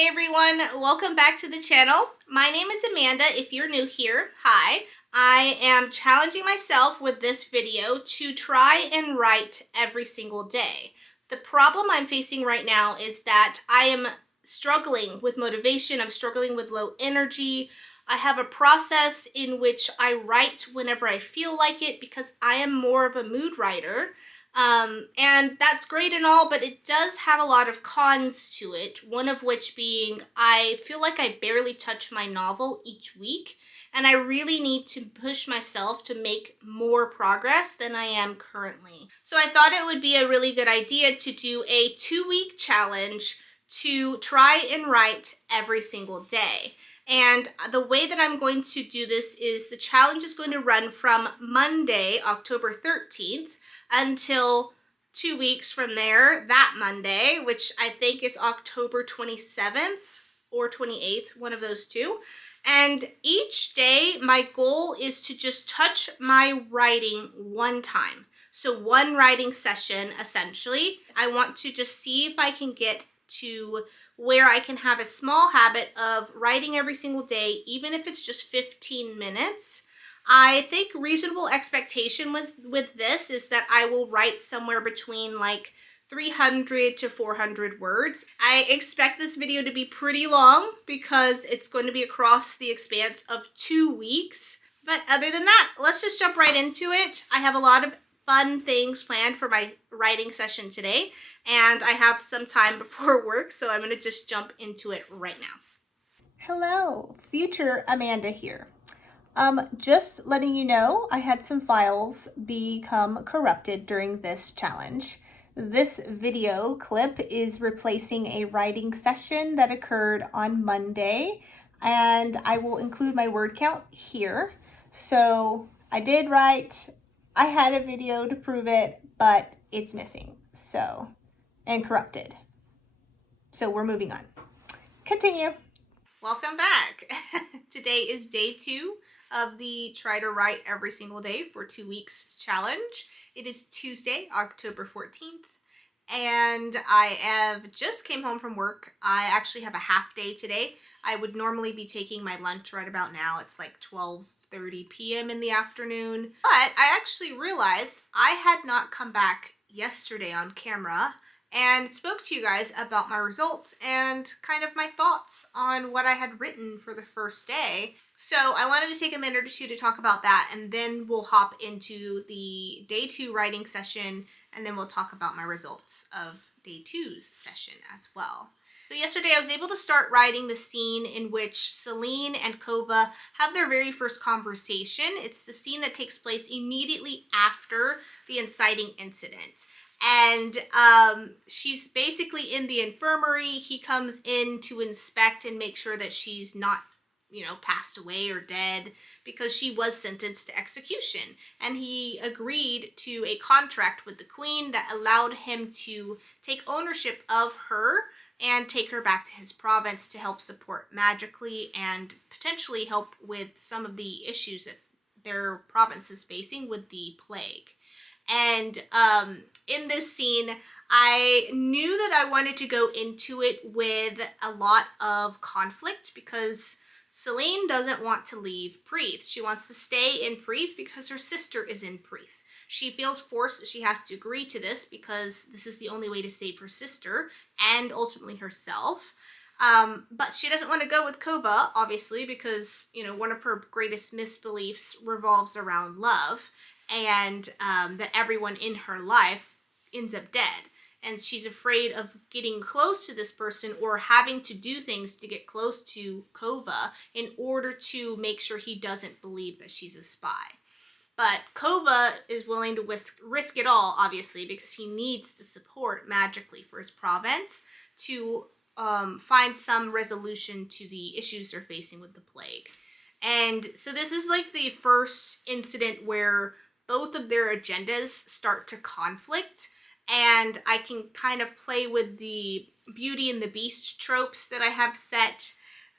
Hey everyone, welcome back to the channel. My name is Amanda. If you're new here, hi. I am challenging myself with this video to try and write every single day. The problem I'm facing right now is that I am struggling with motivation. I'm struggling with low energy. I have a process in which I write whenever I feel like it because I am more of a mood writer. And that's great and all, but it does have a lot of cons to it. One of which being I feel like I barely touch my novel each week, and I really need to push myself to make more progress than I am currently. So I thought it would be a really good idea to do a 2-week challenge to try and write every single day. And the way that I'm going to do this is the challenge is going to run from Monday, October 13th, until 2 weeks from there, that Monday, which I think is October 27th or 28th, one of those two. And each day, my goal is to just touch my writing one time. So one writing session, essentially. I want to just see if I can get to where I can have a small habit of writing every single day, even if it's just 15 minutes. I think reasonable expectation with this is that I will write somewhere between like 300 to 400 words. I expect this video to be pretty long because it's going to be across the expanse of 2 weeks. But other than that, let's just jump right into it. I have a lot of fun things planned for my writing session today, and I have some time before work, so I'm going to just jump into it right now. Hello, future Amanda here. Just letting you know, I had some files become corrupted during this challenge. This video clip is replacing a writing session that occurred on Monday, and I will include my word count here. So I did write, I had a video to prove it, but it's missing, and corrupted. So we're moving on. Continue. Welcome back. Today is day 2 of the Try to Write Every Single Day for 2 weeks challenge. It is Tuesday, October 14th, and I have just came home from work. I actually have a half day today. I would normally be taking my lunch right about now. It's like 12:30 p.m. in the afternoon, but I actually realized I had not come back yesterday on camera and spoke to you guys about my results and kind of my thoughts on what I had written for the first day. So I wanted to take a minute or two to talk about that, and then we'll hop into the day 2 writing session, and then we'll talk about my results of day 2's session as well. So yesterday I was able to start writing the scene in which Celine and Kova have their very first conversation. It's the scene that takes place immediately after the inciting incident. And she's basically in the infirmary. He comes in to inspect and make sure that she's not, passed away or dead, because she was sentenced to execution. And he agreed to a contract with the queen that allowed him to take ownership of her and take her back to his province to help support magically and potentially help with some of the issues that their province is facing with the plague. And in this scene, I knew that I wanted to go into it with a lot of conflict because Celine doesn't want to leave Preeth. She wants to stay in Preeth because her sister is in Preeth. She feels forced that she has to agree to this because this is the only way to save her sister and ultimately herself. But she doesn't want to go with Kova, obviously, because, one of her greatest misbeliefs revolves around love, and that everyone in her life ends up dead. And she's afraid of getting close to this person or having to do things to get close to Kova in order to make sure he doesn't believe that she's a spy. But Kova is willing to risk it all, obviously, because he needs the support magically for his province to find some resolution to the issues they're facing with the plague. And so this is like the first incident where both of their agendas start to conflict, and I can kind of play with the Beauty and the Beast tropes that I have set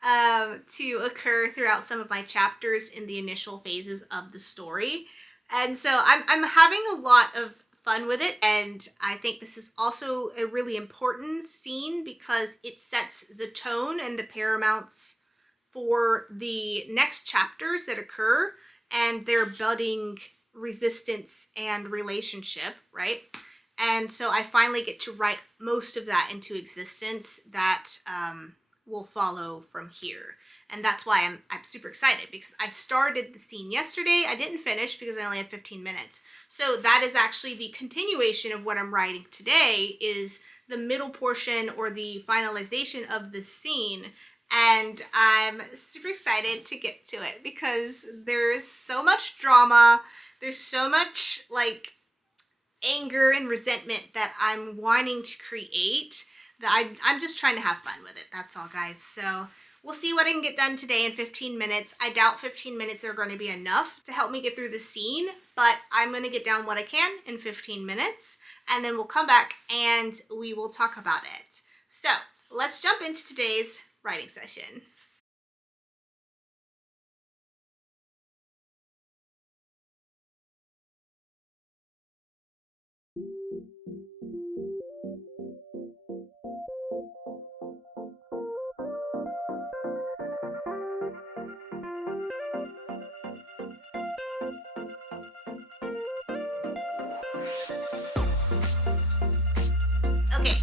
to occur throughout some of my chapters in the initial phases of the story. And so I'm having a lot of fun with it. And I think this is also a really important scene because it sets the tone and the paramounts for the next chapters that occur and their budding resistance and relationship, right? And so I finally get to write most of that into existence that will follow from here. And that's why I'm super excited, because I started the scene yesterday. I didn't finish because I only had 15 minutes. So that is actually the continuation of what I'm writing today, is the middle portion or the finalization of the scene. And I'm super excited to get to it because there's so much drama. There's so much like anger and resentment that I'm wanting to create that I'm just trying to have fun with it. That's all, guys. So we'll see what I can get done today in 15 minutes. I doubt 15 minutes are going to be enough to help me get through the scene, but I'm going to get down what I can in 15 minutes, and then we'll come back and we will talk about it. So let's jump into today's writing session. Okay,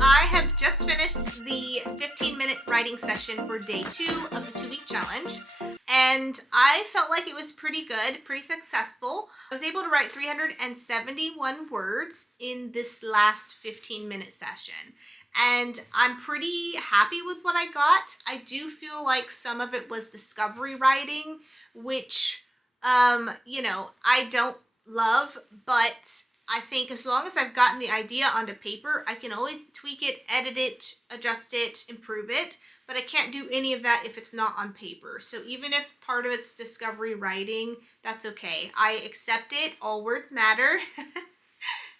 I have just finished the 15-minute writing session for day 2 of the 2-week challenge, and I felt like it was pretty good, pretty successful. I was able to write 371 words in this last 15-minute session, and I'm pretty happy with what I got. I do feel like some of it was discovery writing, which, I don't love, but I think as long as I've gotten the idea onto paper, I can always tweak it, edit it, adjust it, improve it, but I can't do any of that if it's not on paper. So even if part of it's discovery writing, that's okay. I accept it. All words matter.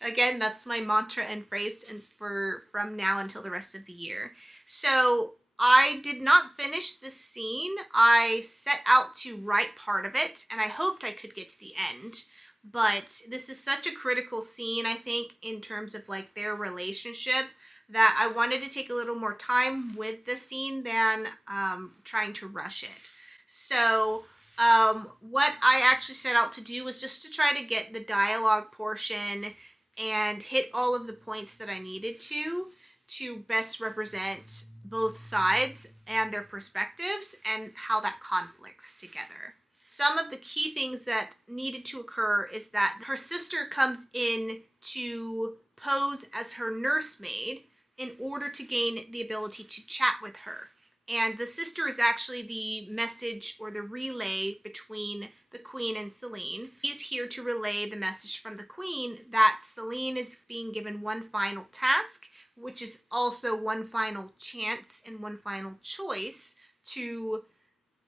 Again, that's my mantra and phrase from now until the rest of the year. So I did not finish this scene. I set out to write part of it, and I hoped I could get to the end. But this is such a critical scene, I think, in terms of like their relationship, that I wanted to take a little more time with the scene than trying to rush it. So what I actually set out to do was just to try to get the dialogue portion and hit all of the points that I needed to best represent both sides and their perspectives and how that conflicts together. Some of the key things that needed to occur is that her sister comes in to pose as her nursemaid in order to gain the ability to chat with her. And the sister is actually the message or the relay between the Queen and Celine. He's here to relay the message from the Queen that Celine is being given one final task, which is also one final chance and one final choice to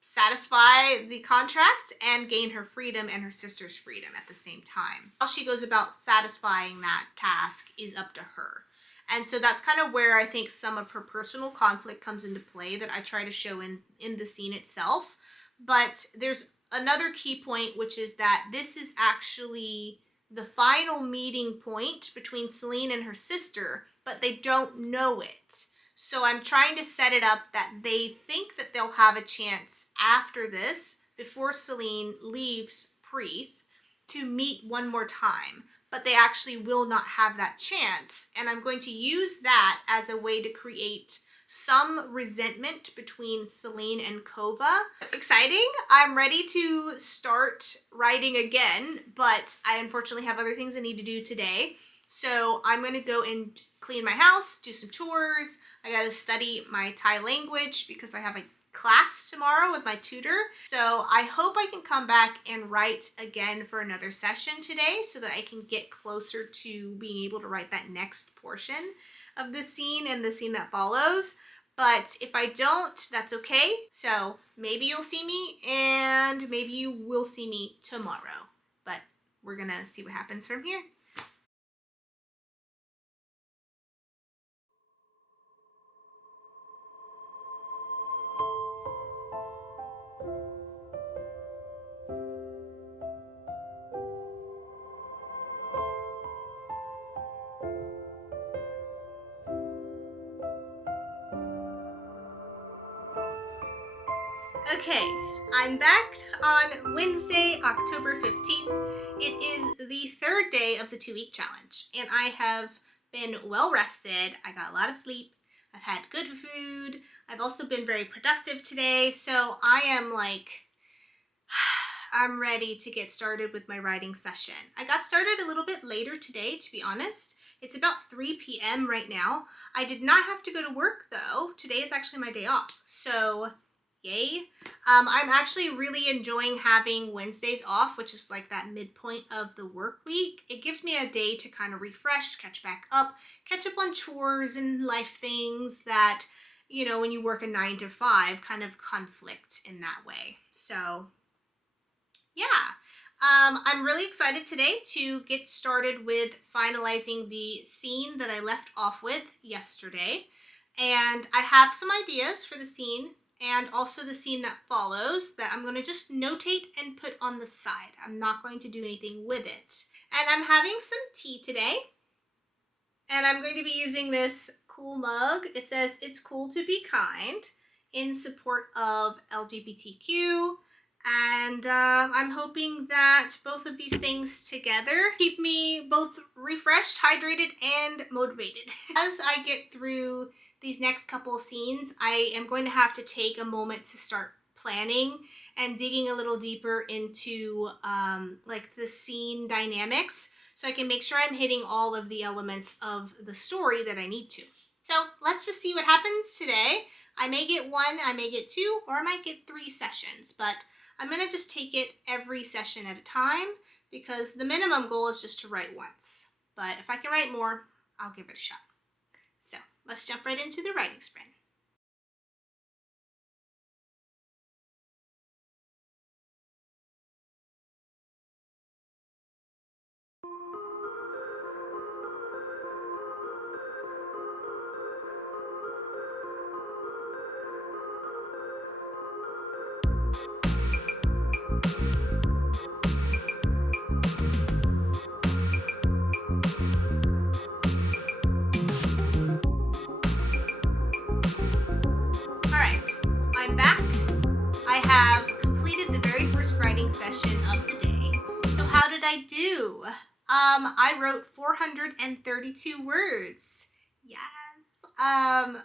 satisfy the contract and gain her freedom and her sister's freedom at the same time. How she goes about satisfying that task is up to her. And so that's kind of where I think some of her personal conflict comes into play that I try to show in the scene itself. But there's another key point, which is that this is actually the final meeting point between Celine and her sister, but they don't know it. So I'm trying to set it up that they think that they'll have a chance after this, before Celine leaves Preeth, to meet one more time. But they actually will not have that chance. And I'm going to use that as a way to create some resentment between Celine and Kova. Exciting. I'm ready to start writing again, but I unfortunately have other things I need to do today. So I'm going to go and clean my house, do some chores. I got to study my Thai language because I have a class tomorrow with my tutor. So I hope I can come back and write again for another session today so that I can get closer to being able to write that next portion of the scene and the scene that follows. But if I don't, that's okay. So maybe you'll see me and maybe you will see me tomorrow. But we're gonna see what happens from here. Okay, I'm back on Wednesday, October 15th. It is the third day of the 2-week challenge, and I have been well rested. I got a lot of sleep. I've had good food. I've also been very productive today, so I am I'm ready to get started with my writing session. I got started a little bit later today, to be honest. It's about 3 p.m. right now. I did not have to go to work though. Today is actually my day off, so yay. I'm actually really enjoying having Wednesdays off, which is like that midpoint of the work week. It gives me a day to kind of refresh, catch up on chores and life things that, you know, when you work a 9 to 5 kind of conflict in that way. So yeah, I'm really excited today to get started with finalizing the scene that I left off with yesterday. And I have some ideas for the scene and also the scene that follows that I'm going to just notate and put on the side. I'm not going to do anything with it. And I'm having some tea today. And I'm going to be using this cool mug. It says, "It's cool to be kind," in support of LGBTQ. And I'm hoping that both of these things together keep me both refreshed, hydrated, and motivated. As I get through these next couple scenes, I am going to have to take a moment to start planning and digging a little deeper into like the scene dynamics, so I can make sure I'm hitting all of the elements of the story that I need to. So let's just see what happens today. I may get 1, I may get 2, or I might get 3 sessions, but I'm going to just take it every session at a time because the minimum goal is just to write once. But if I can write more, I'll give it a shot. So let's jump right into the writing sprint. Alright, I'm back. I have completed the very first writing session of the day. So how did I do? I wrote 432 words. Yes.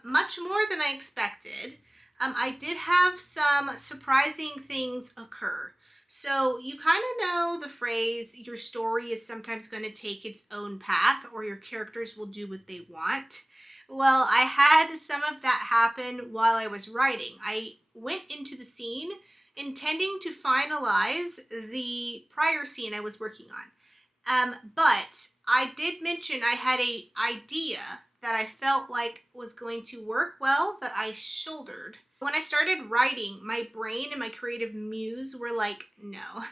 Much more than I expected. I did have some surprising things occur. So you kind of know the phrase, your story is sometimes going to take its own path, or your characters will do what they want. Well, I had some of that happen while I was writing. I went into the scene intending to finalize the prior scene I was working on. But I did mention I had an idea that I felt like was going to work well that I shouldered. When I started writing, my brain and my creative muse were like, no,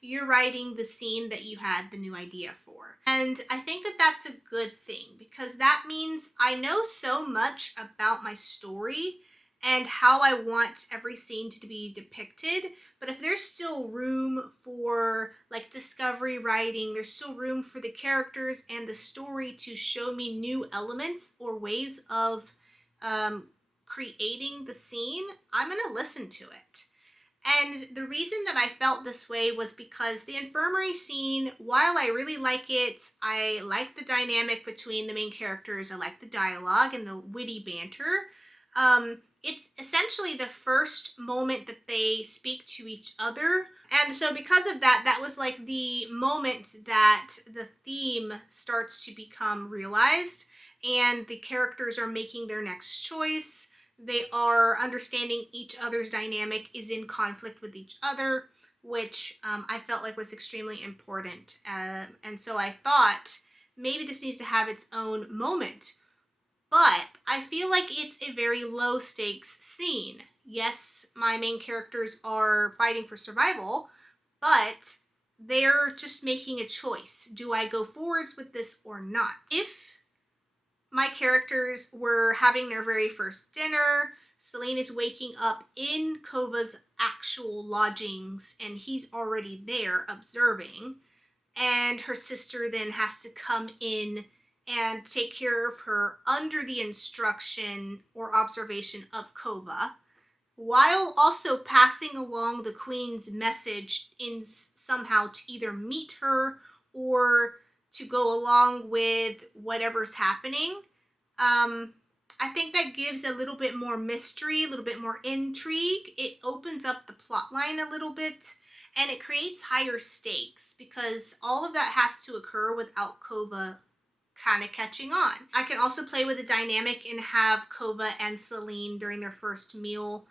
you're writing the scene that you had the new idea for. And I think that that's a good thing because that means I know so much about my story and how I want every scene to be depicted. But if there's still room for like discovery writing, there's still room for the characters and the story to show me new elements or ways of creating the scene, I'm going to listen to it. And the reason that I felt this way was because the infirmary scene, while I really like it, I like the dynamic between the main characters, I like the dialogue and the witty banter. It's essentially the first moment that they speak to each other. And so because of that, that was like the moment that the theme starts to become realized and the characters are making their next choice. They are understanding each other's dynamic is in conflict with each other, which I felt like was extremely important. And so I thought maybe this needs to have its own moment. But I feel like it's a very low stakes scene. Yes, my main characters are fighting for survival, but they're just making a choice. Do I go forwards with this or not? If my characters were having their very first dinner, Selene is waking up in Kova's actual lodgings and he's already there observing, and her sister then has to come in and take care of her under the instruction or observation of Kova, while also passing along the queen's message in somehow to either meet her or to go along with whatever's happening. I think that gives a little bit more mystery, a little bit more intrigue. It opens up the plot line a little bit, and it creates higher stakes because all of that has to occur without Kova kind of catching on. I can also play with the dynamic and have Kova and Celine during their first meal,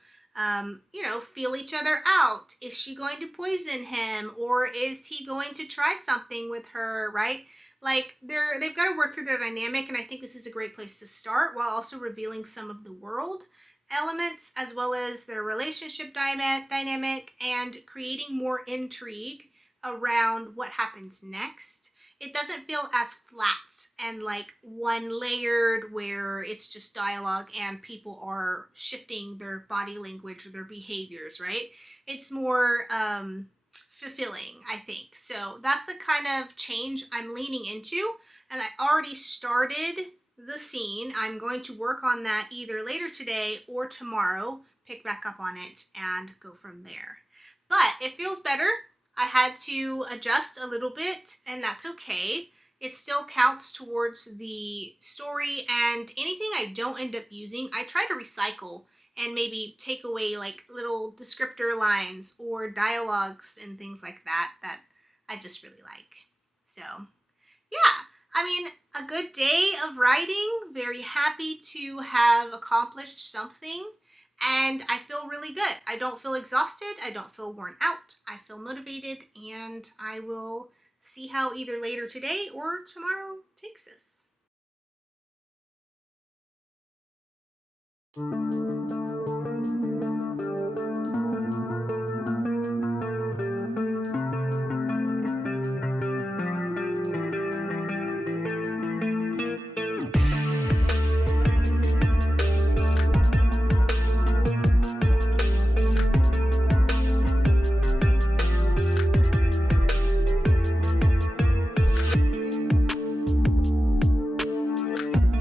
feel each other out. Is she going to poison him, or is he going to try something with her, right? Like they've got to work through their dynamic, and I think this is a great place to start while also revealing some of the world elements as well as their relationship dynamic and creating more intrigue around what happens next. It doesn't feel as flat and like one layered where it's just dialogue and people are shifting their body language or their behaviors, right? It's more fulfilling, I think. So that's the kind of change I'm leaning into, and I already started the scene. I'm going to work on that either later today or tomorrow, pick back up on it and go from there. But it feels better. I had to adjust a little bit, and that's okay. It still counts towards the story, and anything I don't end up using, I try to recycle and maybe take away like little descriptor lines or dialogues and things like that that I just really like. So yeah, I mean, a good day of writing, very happy to have accomplished something, and I feel really good. I don't feel exhausted, I don't feel worn out, I feel motivated, and I will see how either later today or tomorrow takes us.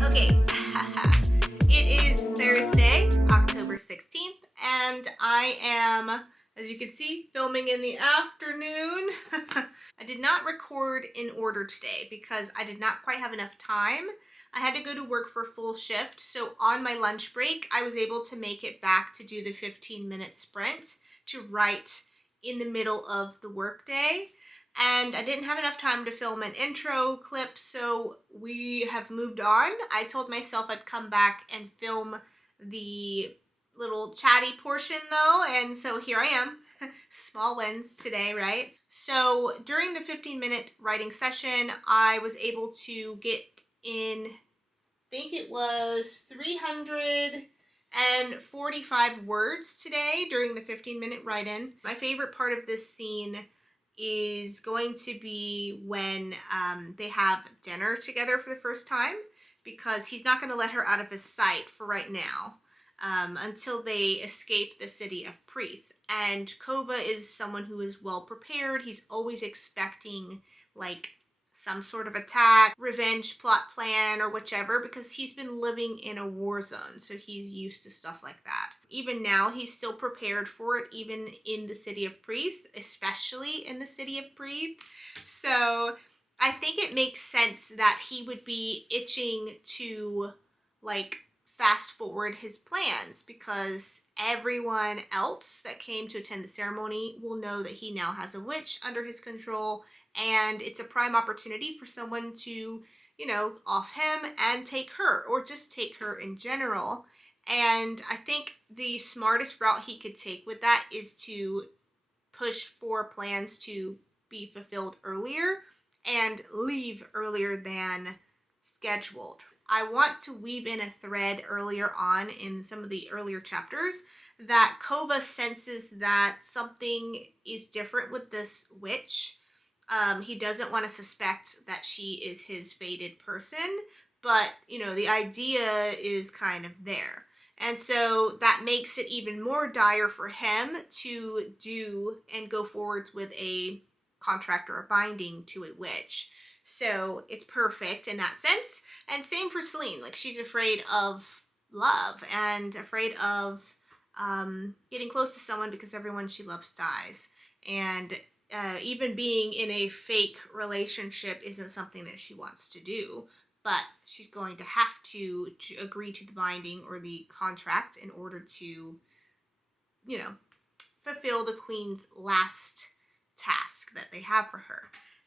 Okay, it is Thursday, October 16th, and I am, as you can see, filming in the afternoon. I did not record in order today because I did not quite have enough time. I had to go to work for full shift, so on my lunch break, I was able to make it back to do the 15-minute sprint to write in the middle of the workday. And I didn't have enough time to film an intro clip, so we have moved on. I told myself I'd come back and film the little chatty portion though, and so here I am. Small wins today, right? So during the 15-minute writing session, I was able to get in, I think it was 345 words today during the 15-minute write-in. My favorite part of this scene is going to be when they have dinner together for the first time, because he's not going to let her out of his sight for right now until they escape the city of Preeth. And Kova is someone who is well prepared. He's always expecting like some sort of attack, revenge plot plan, or whichever, because he's been living in a war zone, so he's used to stuff like that. Even now, he's still prepared for it, even in the city of Preeth, especially in the city of Preeth. So I think it makes sense that he would be itching to like fast forward his plans, because everyone else that came to attend the ceremony will know that he now has a witch under his control, and it's a prime opportunity for someone to, off him and take her, or just take her in general. And I think the smartest route he could take with that is to push for plans to be fulfilled earlier and leave earlier than scheduled. I want to weave in a thread earlier on in some of the earlier chapters that Kova senses that something is different with this witch. He doesn't want to suspect that she is his fated person, but, the idea is kind of there. And so that makes it even more dire for him to do and go forwards with a contract or a binding to a witch. So it's perfect in that sense. And same for Celine. Like, she's afraid of love and afraid of getting close to someone because everyone she loves dies. And even being in a fake relationship isn't something that she wants to do, but she's going to have to agree to the binding or the contract in order to, fulfill the queen's last task that they have for her.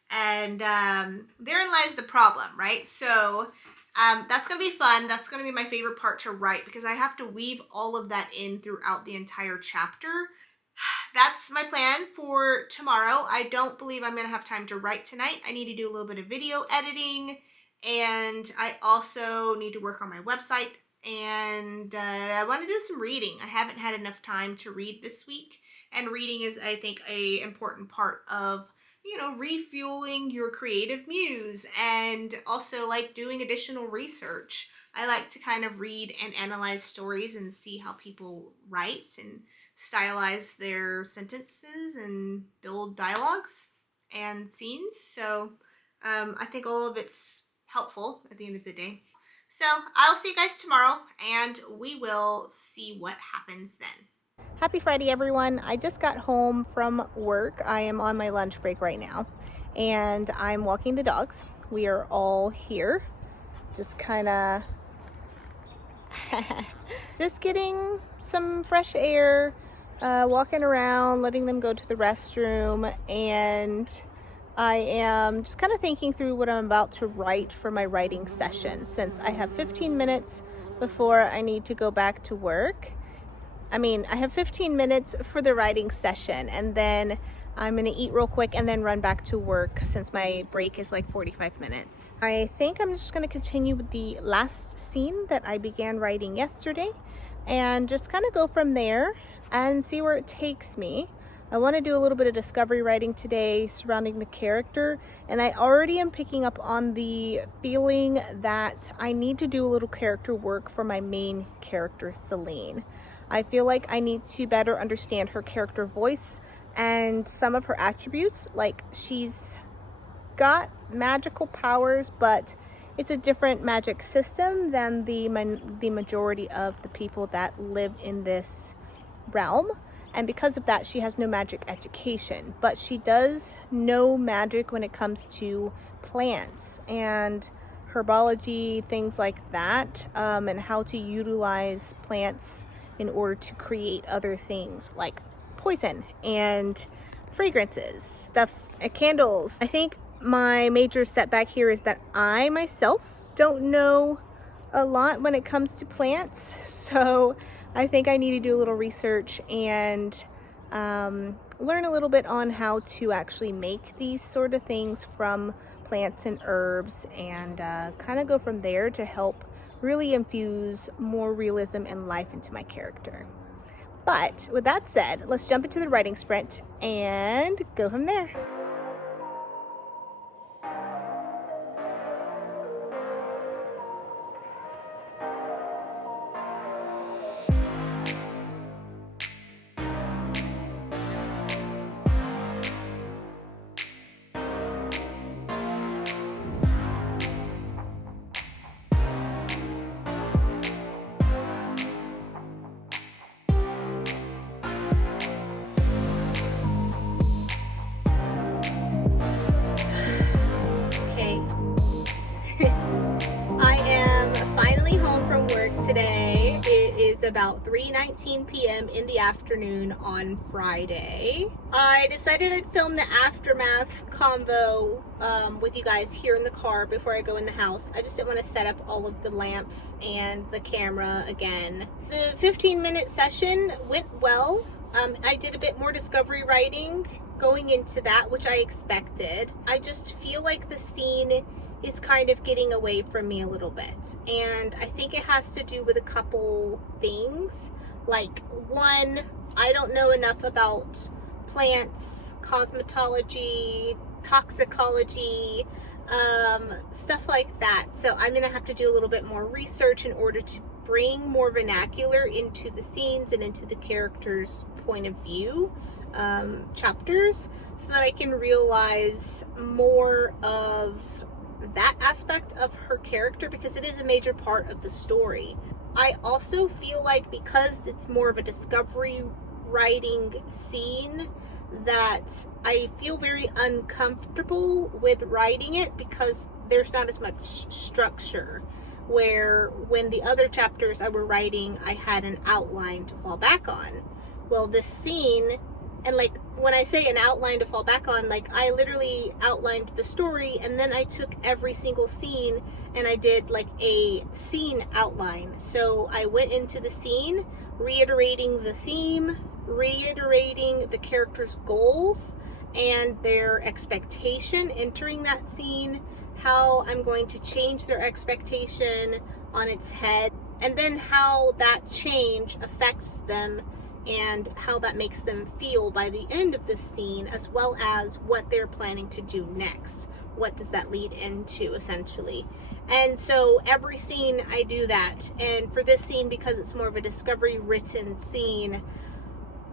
And therein lies the problem, right? So that's going to be fun. That's going to be my favorite part to write because I have to weave all of that in throughout the entire chapter. That's my plan for tomorrow. I don't believe I'm going to have time to write tonight. I need to do a little bit of video editing, and I also need to work on my website, and I want to do some reading. I haven't had enough time to read this week, and reading is, I think, a important part of refueling your creative muse, and also like doing additional research. I like to kind of read and analyze stories and see how people write and stylize their sentences and build dialogues and scenes. So I think all of it's helpful at the end of the day. So I'll see you guys tomorrow, and we will see what happens then. Happy Friday, everyone. I just got home from work. I am on my lunch break right now, and I'm walking the dogs. We are all here, just kind of just getting some fresh air, walking around, letting them go to the restroom, and I am just kind of thinking through what I'm about to write for my writing session, since I have 15 minutes before I need to go back to work. I have 15 minutes for the writing session, and then I'm gonna eat real quick and then run back to work since my break is like 45 minutes. I think I'm just gonna continue with the last scene that I began writing yesterday and just kind of go from there and see where it takes me. I want to do a little bit of discovery writing today surrounding the character, and I already am picking up on the feeling that I need to do a little character work for my main character, Celine. I feel like I need to better understand her character voice and some of her attributes. Like, she's got magical powers, but it's a different magic system than the majority of the people that live in this realm. And because of that, she has no magic education, but she does know magic when it comes to plants and herbology, things like that, and how to utilize plants in order to create other things like poison and fragrances, stuff, candles. I think my major setback here is that I myself don't know a lot when it comes to plants, so I think I need to do a little research and learn a little bit on how to actually make these sort of things from plants and herbs, and kind of go from there to help really infuse more realism and life into my character. But with that said, let's jump into the writing sprint and go from there. Today it is about 3:19 p.m. in the afternoon on Friday. I decided I'd film the aftermath convo with you guys here in the car before I go in the house. I just didn't want to set up all of the lamps and the camera again. The 15-minute session went well. I did a bit more discovery writing going into that, which I expected. I just feel like the scene is kind of getting away from me a little bit, and I think it has to do with a couple things. Like, one, I don't know enough about plants, cosmetology, toxicology, stuff like that, so I'm gonna have to do a little bit more research in order to bring more vernacular into the scenes and into the characters' point of view chapters, so that I can realize more of that aspect of her character, because it is a major part of the story. I also feel like because it's more of a discovery writing scene, that I feel very uncomfortable with writing it because there's not as much structure. Where when the other chapters I were writing, I had an outline to fall back on. Well, this scene, and like when I say an outline to fall back on, like I literally outlined the story and then I took every single scene and I did like a scene outline. So I went into the scene reiterating the theme, reiterating the characters' goals and their expectation entering that scene, how I'm going to change their expectation on its head, and then how that change affects them and how that makes them feel by the end of the scene, as well as what they're planning to do next. What does that lead into, essentially? And so every scene I do that. And for this scene, because it's more of a discovery written scene,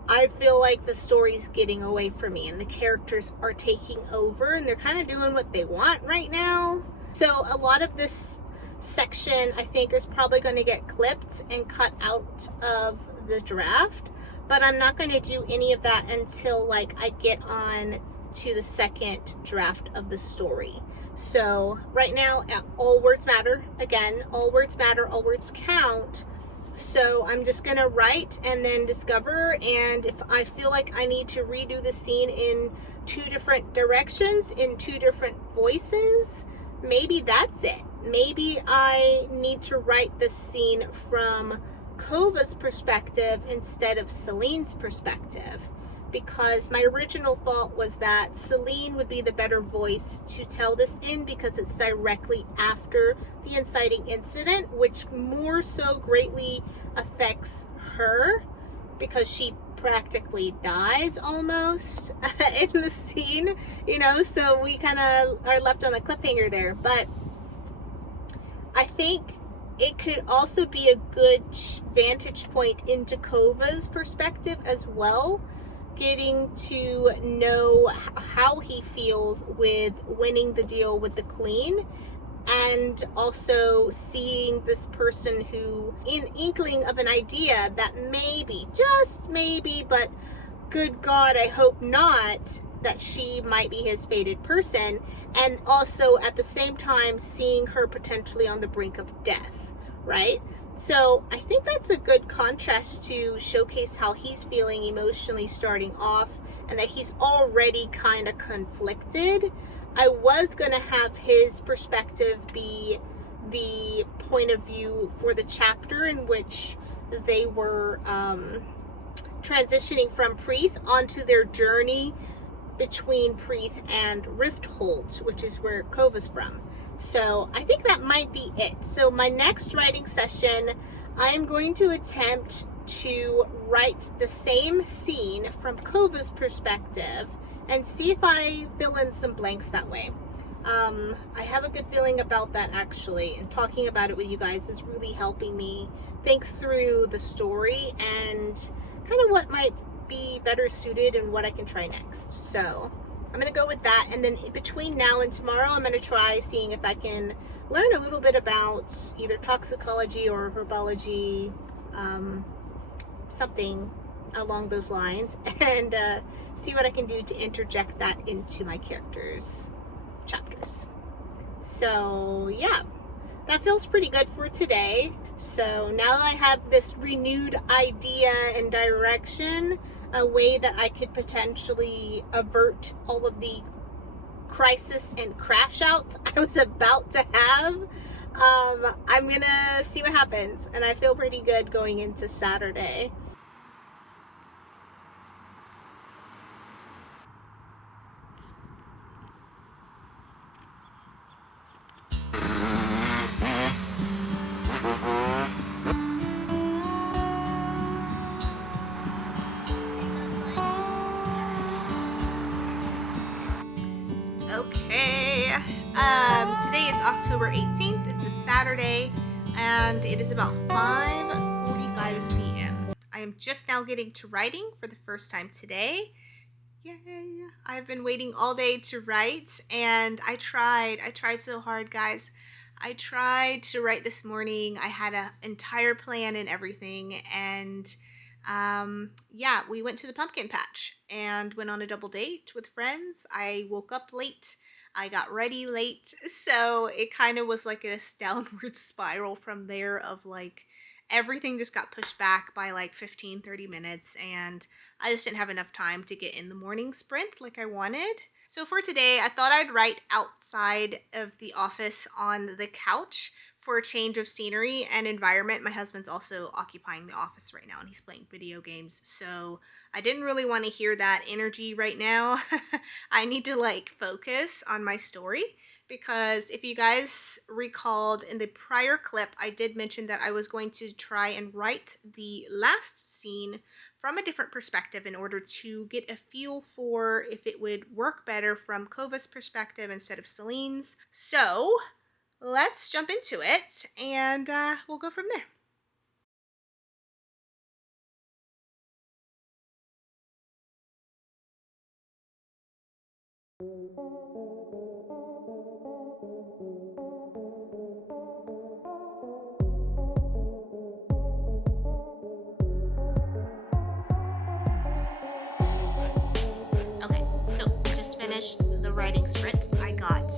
I feel like the story's getting away from me and the characters are taking over and they're kind of doing what they want right now. So a lot of this section, I think, is probably going to get clipped and cut out of the draft, but I'm not going to do any of that until like I get on to the second draft of the story. So right now, all words matter. Again, all words matter, all words count. So I'm just going to write and then discover, and if I feel like I need to redo the scene in 2 different directions, in 2 different voices, maybe that's it. Maybe I need to write the scene from Kova's perspective instead of Celine's perspective, because my original thought was that Celine would be the better voice to tell this in because it's directly after the inciting incident, which more so greatly affects her because she practically dies almost in the scene, you know, so we kind of are left on a cliffhanger there. But I think it could also be a good vantage point into Kova's perspective as well, getting to know how he feels with winning the deal with the Queen, and also seeing this person who, in inkling of an idea that maybe, just maybe, but good God, I hope not, that she might be his fated person, and also at the same time seeing her potentially on the brink of death, right? So I think that's a good contrast to showcase how he's feeling emotionally starting off, and that he's already kind of conflicted. I was going to have his perspective be the point of view for the chapter in which they were transitioning from Preeth onto their journey between Preeth and Rifthold, which is where Kova's from. So I think that might be it. So my next writing session, I'm going to attempt to write the same scene from Kova's perspective and see if I fill in some blanks that way. I have a good feeling about that, actually, and talking about it with you guys is really helping me think through the story and kind of what might be better suited and what I can try next. So I'm going to go with that, and then between now and tomorrow I'm going to try seeing if I can learn a little bit about either toxicology or herbology, something along those lines, and see what I can do to interject that into my characters' chapters. So yeah, that feels pretty good for today. So now that I have this renewed idea and direction, a way that I could potentially avert all of the crisis and crash outs I was about to have, I'm gonna see what happens, and I feel pretty good going into Saturday. Okay, today is October 18th. It's a Saturday, and it is about 5:45 p.m. I am just now getting to writing for the first time today. Yay! I've been waiting all day to write, and I tried so hard, guys. I tried to write this morning. I had an entire plan and everything. And yeah, we went to the pumpkin patch and went on a double date with friends. I woke up late. I got ready late. So it kind of was like this downward spiral from there of like everything just got pushed back by like 15-30 minutes. And I just didn't have enough time to get in the morning sprint like I wanted. So for today, I thought I'd write outside of the office on the couch for a change of scenery and environment. My husband's also occupying the office right now and he's playing video games. So I didn't really want to hear that energy right now. I need to like focus on my story because if you guys recalled in the prior clip, I did mention that I was going to try and write the last scene from a different perspective in order to get a feel for if it would work better from Kova's perspective instead of Celine's. So let's jump into it and we'll go from there. Okay, so just finished the writing sprint. I got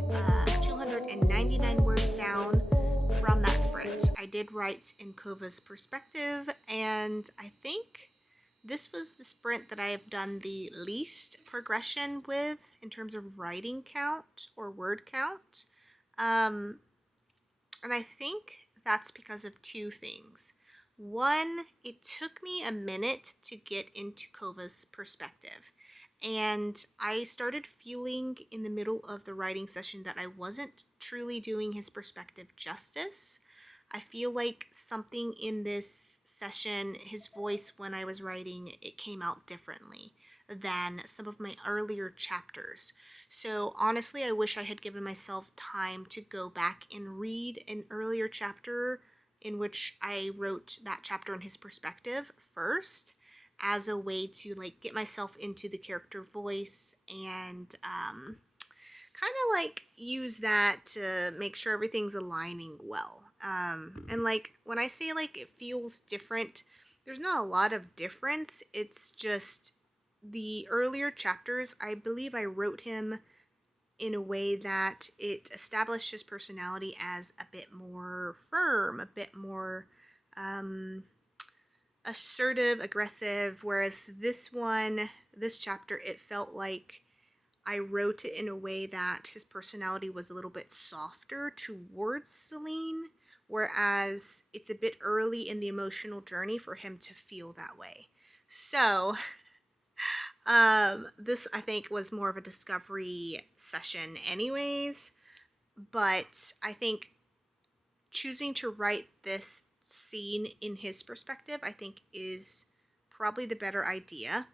299 words down from that sprint. I did write in Kova's perspective, and I think this was the sprint that I have done the least progression with in terms of writing count or word count. And I think that's because of two things. One, it took me a minute to get into Kova's perspective. And I started feeling in the middle of the writing session that I wasn't truly doing his perspective justice. I feel like something in this session, his voice when I was writing, it came out differently than some of my earlier chapters. So honestly, I wish I had given myself time to go back and read an earlier chapter in which I wrote that chapter in his perspective first as a way to like get myself into the character voice and kind of like use that to make sure everything's aligning well. And like when I say like it feels different, there's not a lot of difference. It's just the earlier chapters, I believe I wrote him in a way that it established his personality as a bit more firm, a bit more assertive, aggressive, whereas this chapter, it felt like I wrote it in a way that his personality was a little bit softer towards Celine, whereas it's a bit early in the emotional journey for him to feel that way. So, this I think was more of a discovery session, anyways, but I think choosing to write this scene in his perspective, I think, is probably the better idea.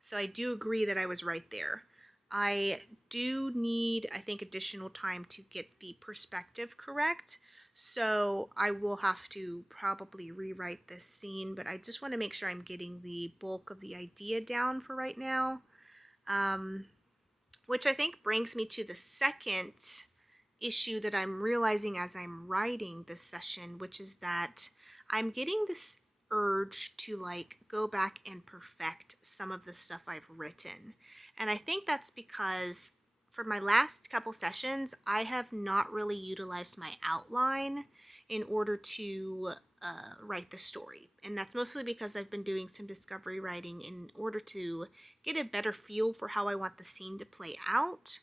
So I do agree that I was right there. I do need, I think, additional time to get the perspective correct. So I will have to probably rewrite this scene, but I just want to make sure I'm getting the bulk of the idea down for right now. Which I think brings me to the second issue that I'm realizing as I'm writing this session, which is that I'm getting this urge to like go back and perfect some of the stuff I've written. And I think that's because for my last couple sessions, I have not really utilized my outline in order to write the story. And that's mostly because I've been doing some discovery writing in order to get a better feel for how I want the scene to play out.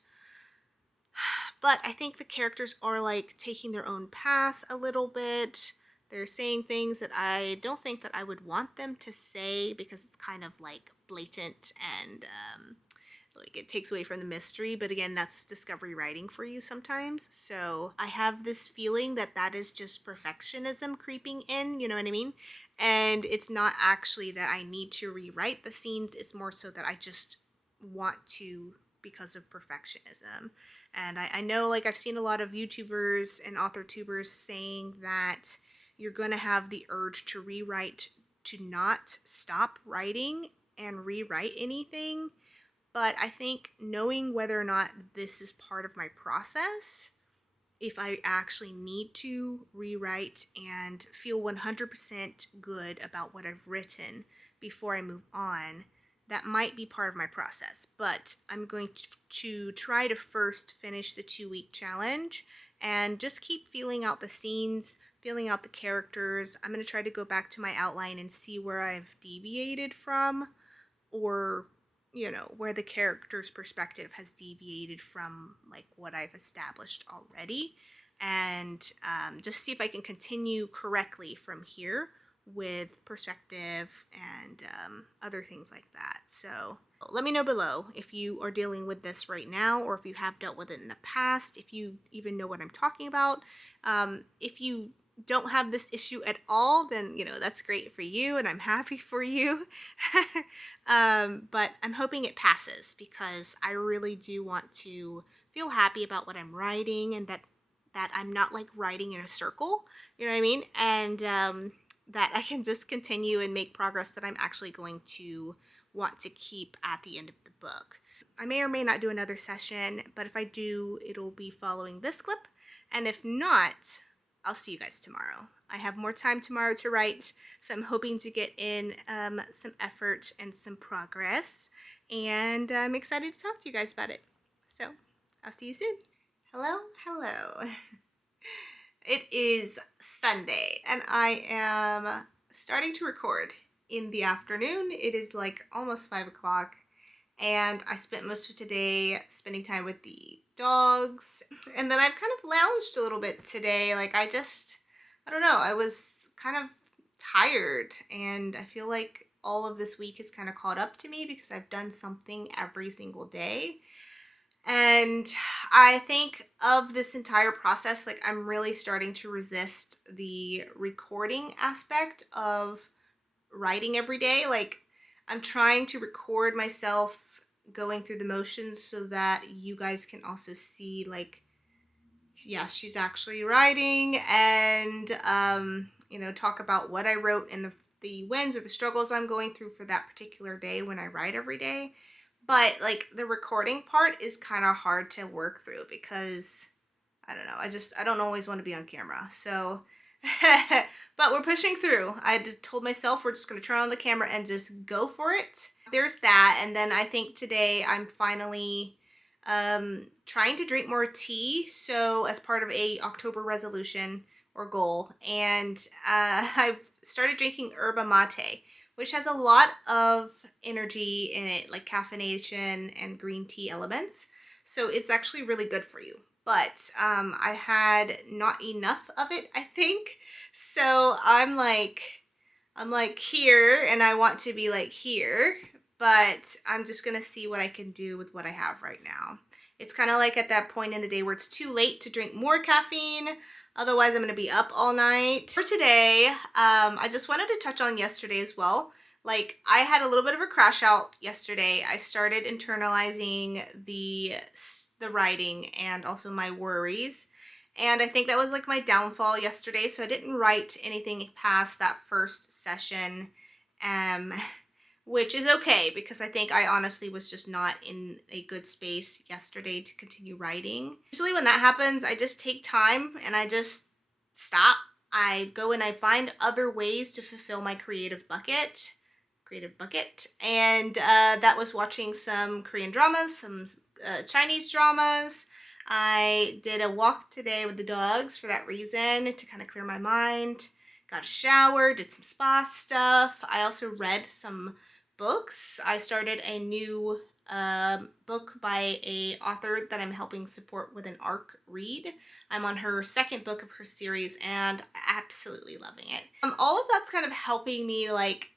But I think the characters are like taking their own path a little bit. They're saying things that I don't think that I would want them to say because it's kind of like blatant and like it takes away from the mystery. But again, that's discovery writing for you sometimes. So I have this feeling that that is just perfectionism creeping in, you know what I mean? And it's not actually that I need to rewrite the scenes. It's more so that I just want to because of perfectionism. And I know like I've seen a lot of YouTubers and author tubers saying that you're going to have the urge to rewrite, to not stop writing and rewrite anything. But I think knowing whether or not this is part of my process if I actually need to rewrite and feel 100% good about what I've written before I move on, that might be part of my process. But I'm going to try to first finish the 2-week challenge and just keep feeling out the scenes, feeling out the characters. I'm going to try to go back to my outline and see where I've deviated from, or where the character's perspective has deviated from like what I've established already, and just see if I can continue correctly from here with perspective and other things like that. So let me know below if you are dealing with this right now, or if you have dealt with it in the past, if you even know what I'm talking about. If you don't have this issue at all, then that's great for you, and I'm happy for you. But I'm hoping it passes, because I really do want to feel happy about what I'm writing, and that I'm not like writing in a circle, you know what I mean? And that I can just continue and make progress that I'm actually going to want to keep at the end of the book. I may or may not do another session, but if I do, it'll be following this clip. And if not, I'll see you guys tomorrow. I have more time tomorrow to write, so I'm hoping to get in some effort and some progress. And I'm excited to talk to you guys about it. So, I'll see you soon. Hello, hello. It is Sunday, and I am starting to record in the afternoon. It is like almost 5 o'clock, and I spent most of today spending time with the dogs, and then I've kind of lounged a little bit today. Like I don't know, I was kind of tired, and I feel like all of this week has kind of caught up to me because I've done something every single day. And I think of this entire process, like I'm really starting to resist the recording aspect of writing every day. Like I'm trying to record myself going through the motions so that you guys can also see, like, yes, she's actually writing, and talk about what I wrote and the wins or the struggles I'm going through for that particular day when I write every day. But like the recording part is kind of hard to work through, because I don't know, I don't always want to be on camera. So but we're pushing through. I told myself we're just going to turn on the camera and just go for it. There's that. And then I think today I'm finally trying to drink more tea, so as part of a October resolution or goal. And I've started drinking yerba mate, which has a lot of energy in it, like caffeination and green tea elements. So it's actually really good for you. But I had not enough of it, I think. So I'm like here, and I want to be like here, but I'm just gonna see what I can do with what I have right now. It's kind of like at that point in the day where it's too late to drink more caffeine. Otherwise, I'm going to be up all night. For today, I just wanted to touch on yesterday as well. Like, I had a little bit of a crash out yesterday. I started internalizing the writing and also my worries. And I think that was like my downfall yesterday. So I didn't write anything past that first session, which is okay, because I think I honestly was just not in a good space yesterday to continue writing. Usually when that happens, I just take time and I just stop. I go and I find other ways to fulfill my creative bucket. And that was watching some Korean dramas, some Chinese dramas. I did a walk today with the dogs for that reason, to kind of clear my mind. Got a shower, did some spa stuff. I also read some books. I started a new book by a author that I'm helping support with an ARC read. I'm on her second book of her series, and absolutely loving it. All of that's kind of helping me, like,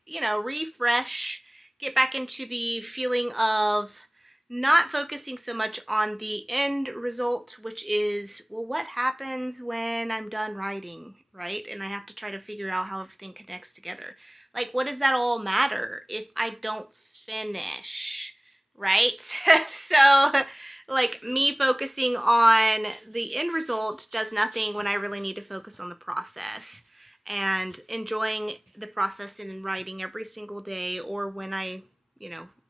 refresh, get back into the feeling of not focusing so much on the end result, which is, well, what happens when I'm done writing, right? And I have to try to figure out how everything connects together. Like, what does that all matter if I don't finish, right? So, like, me focusing on the end result does nothing when I really need to focus on the process and enjoying the process in writing every single day, or when I,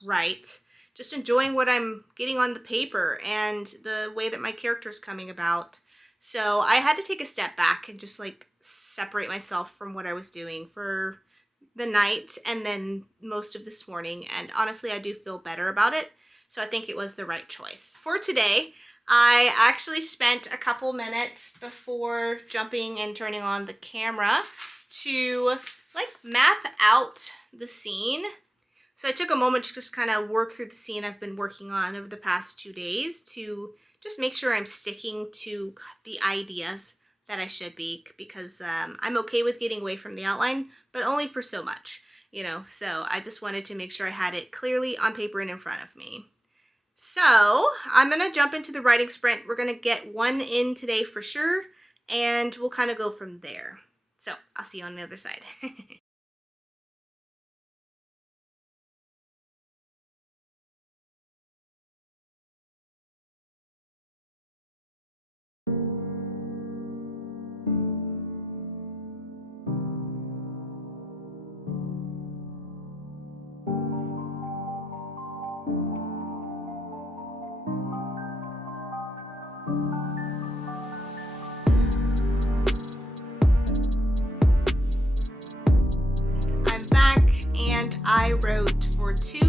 write. Just enjoying what I'm getting on the paper and the way that my character's coming about. So I had to take a step back and just like separate myself from what I was doing for the night and then most of this morning. And honestly, I do feel better about it. So I think it was the right choice. For today, I actually spent a couple minutes before jumping and turning on the camera to like map out the scene. So I took a moment to just kind of work through the scene I've been working on over the past 2 days to just make sure I'm sticking to the ideas that I should be, because I'm okay with getting away from the outline, but only for so much, you know, so I just wanted to make sure I had it clearly on paper and in front of me. So I'm going to jump into the writing sprint. We're going to get one in today for sure, and we'll kind of go from there. So I'll see you on the other side. I'm back, and I wrote for 2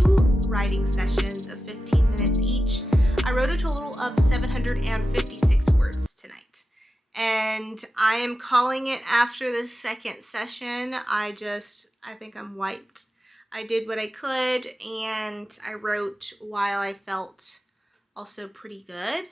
writing sessions of 15 minutes each. I wrote a total of 756 words tonight, and I am calling it after the second session. I think I'm wiped. I did what I could, and I wrote while I felt also pretty good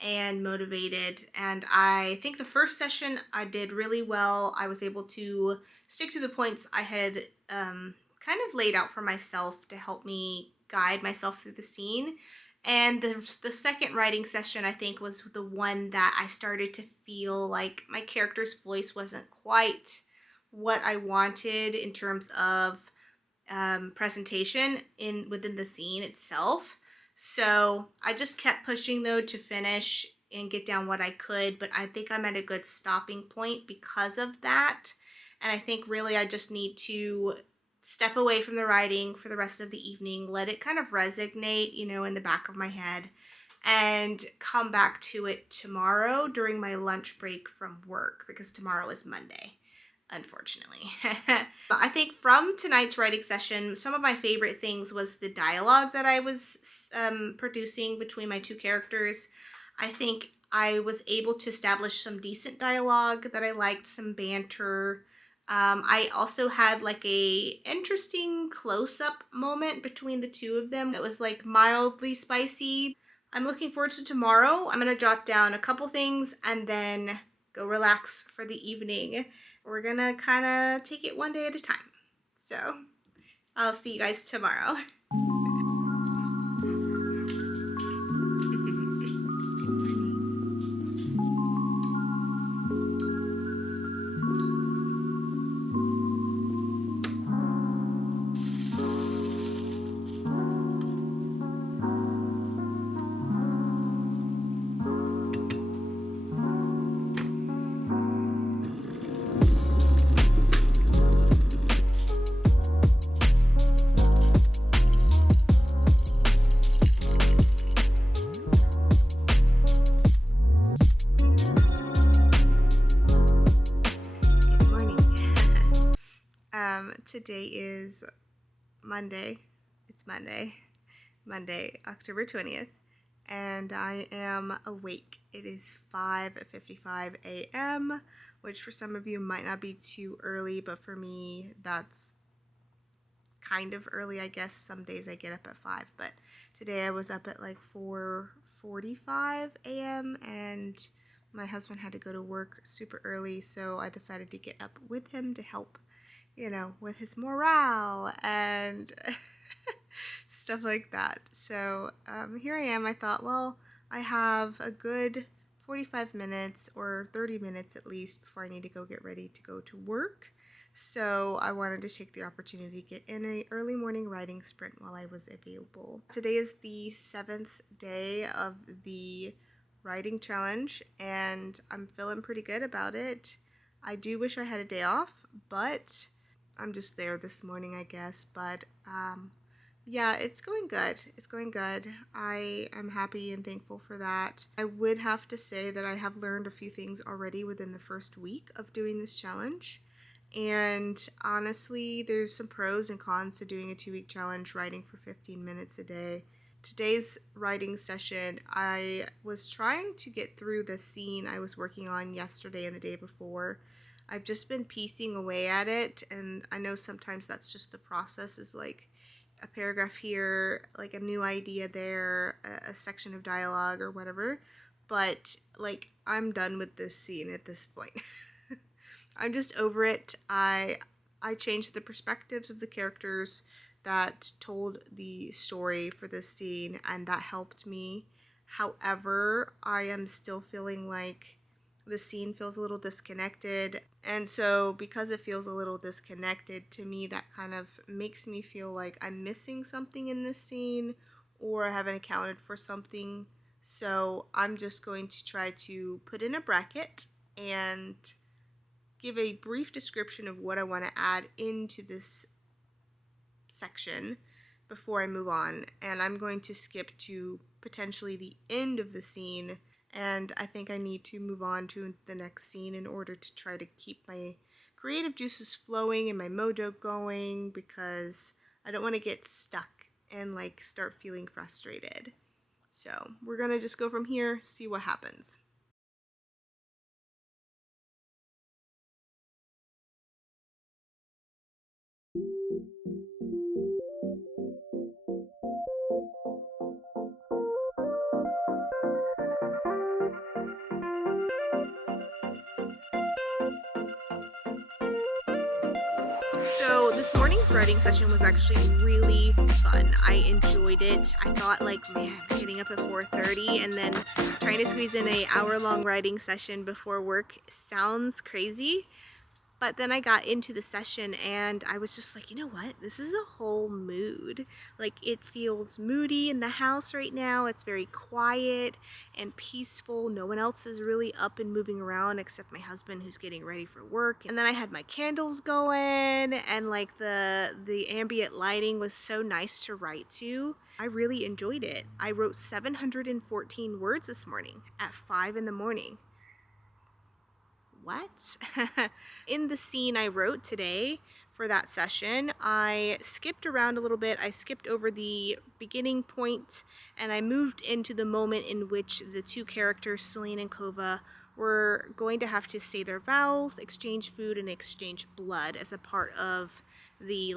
and motivated. And I think the first session I did really well. I was able to stick to the points I had kind of laid out for myself to help me guide myself through the scene. And the second writing session, I think, was the one that I started to feel like my character's voice wasn't quite what I wanted in terms of presentation within the scene itself. So I just kept pushing though to finish and get down what I could, but I think I'm at a good stopping point because of that. And I think really I just need to step away from the writing for the rest of the evening, let it kind of resonate, you know, in the back of my head, and come back to it tomorrow during my lunch break from work, because tomorrow is Monday, unfortunately. I think from tonight's writing session, some of my favorite things was the dialogue that I was producing between my 2 characters. I think I was able to establish some decent dialogue that I liked, some banter. I also had like a interesting close-up moment between the 2 of them that was like mildly spicy. I'm looking forward to tomorrow. I'm gonna jot down a couple things and then go relax for the evening. We're gonna kind of take it one day at a time. So I'll see you guys tomorrow. Today is Monday. It's Monday, October 20th, and I am awake. It is 5:55 a.m., which for some of you might not be too early, but for me, that's kind of early, I guess. Some days I get up at 5, but today I was up at like 4:45 a.m., and my husband had to go to work super early, so I decided to get up with him to help, you know, with his morale and stuff like that. So here I am. I thought, well, I have a good 45 minutes or 30 minutes at least before I need to go get ready to go to work. So I wanted to take the opportunity to get in an early morning writing sprint while I was available. Today is the 7th day of the writing challenge, and I'm feeling pretty good about it. I do wish I had a day off, but I'm just there this morning, I guess. But Yeah, it's going good. It's going good. I am happy and thankful for that. I would have to say that I have learned a few things already within the first week of doing this challenge. And honestly, there's some pros and cons to doing a 2-week challenge, writing for 15 minutes a day. Today's writing session, I was trying to get through the scene I was working on yesterday and the day before. I've just been piecing away at it, and I know sometimes that's just the process, is like a paragraph here, like a new idea there, a section of dialogue or whatever. But like, I'm done with this scene at this point. I'm just over it. I changed the perspectives of the characters that told the story for this scene, and that helped me. However, I am still feeling like the scene feels a little disconnected. And so, because it feels a little disconnected to me, that kind of makes me feel like I'm missing something in this scene, or I haven't accounted for something. So, I'm just going to try to put in a bracket and give a brief description of what I want to add into this section before I move on. And I'm going to skip to potentially the end of the scene, and I think I need to move on to the next scene in order to try to keep my creative juices flowing and my mojo going, because I don't want to get stuck and like start feeling frustrated. So we're gonna just go from here, see what happens. So this morning's writing session was actually really fun. I enjoyed it. I thought like, man, getting up at 4:30 and then trying to squeeze in an hour-long writing session before work sounds crazy. But then I got into the session and I was just like, you know what? This is a whole mood. Like, it feels moody in the house right now. It's very quiet and peaceful. No one else is really up and moving around except my husband, who's getting ready for work. And then I had my candles going, and like the ambient lighting was so nice to write to. I really enjoyed it. I wrote 714 words this morning at 5 in the morning. What? In the scene I wrote today for that session, I skipped around a little bit. I skipped over the beginning point and I moved into the moment in which the two characters, Celine and Kova, were going to have to say their vows, exchange food, and exchange blood as a part of the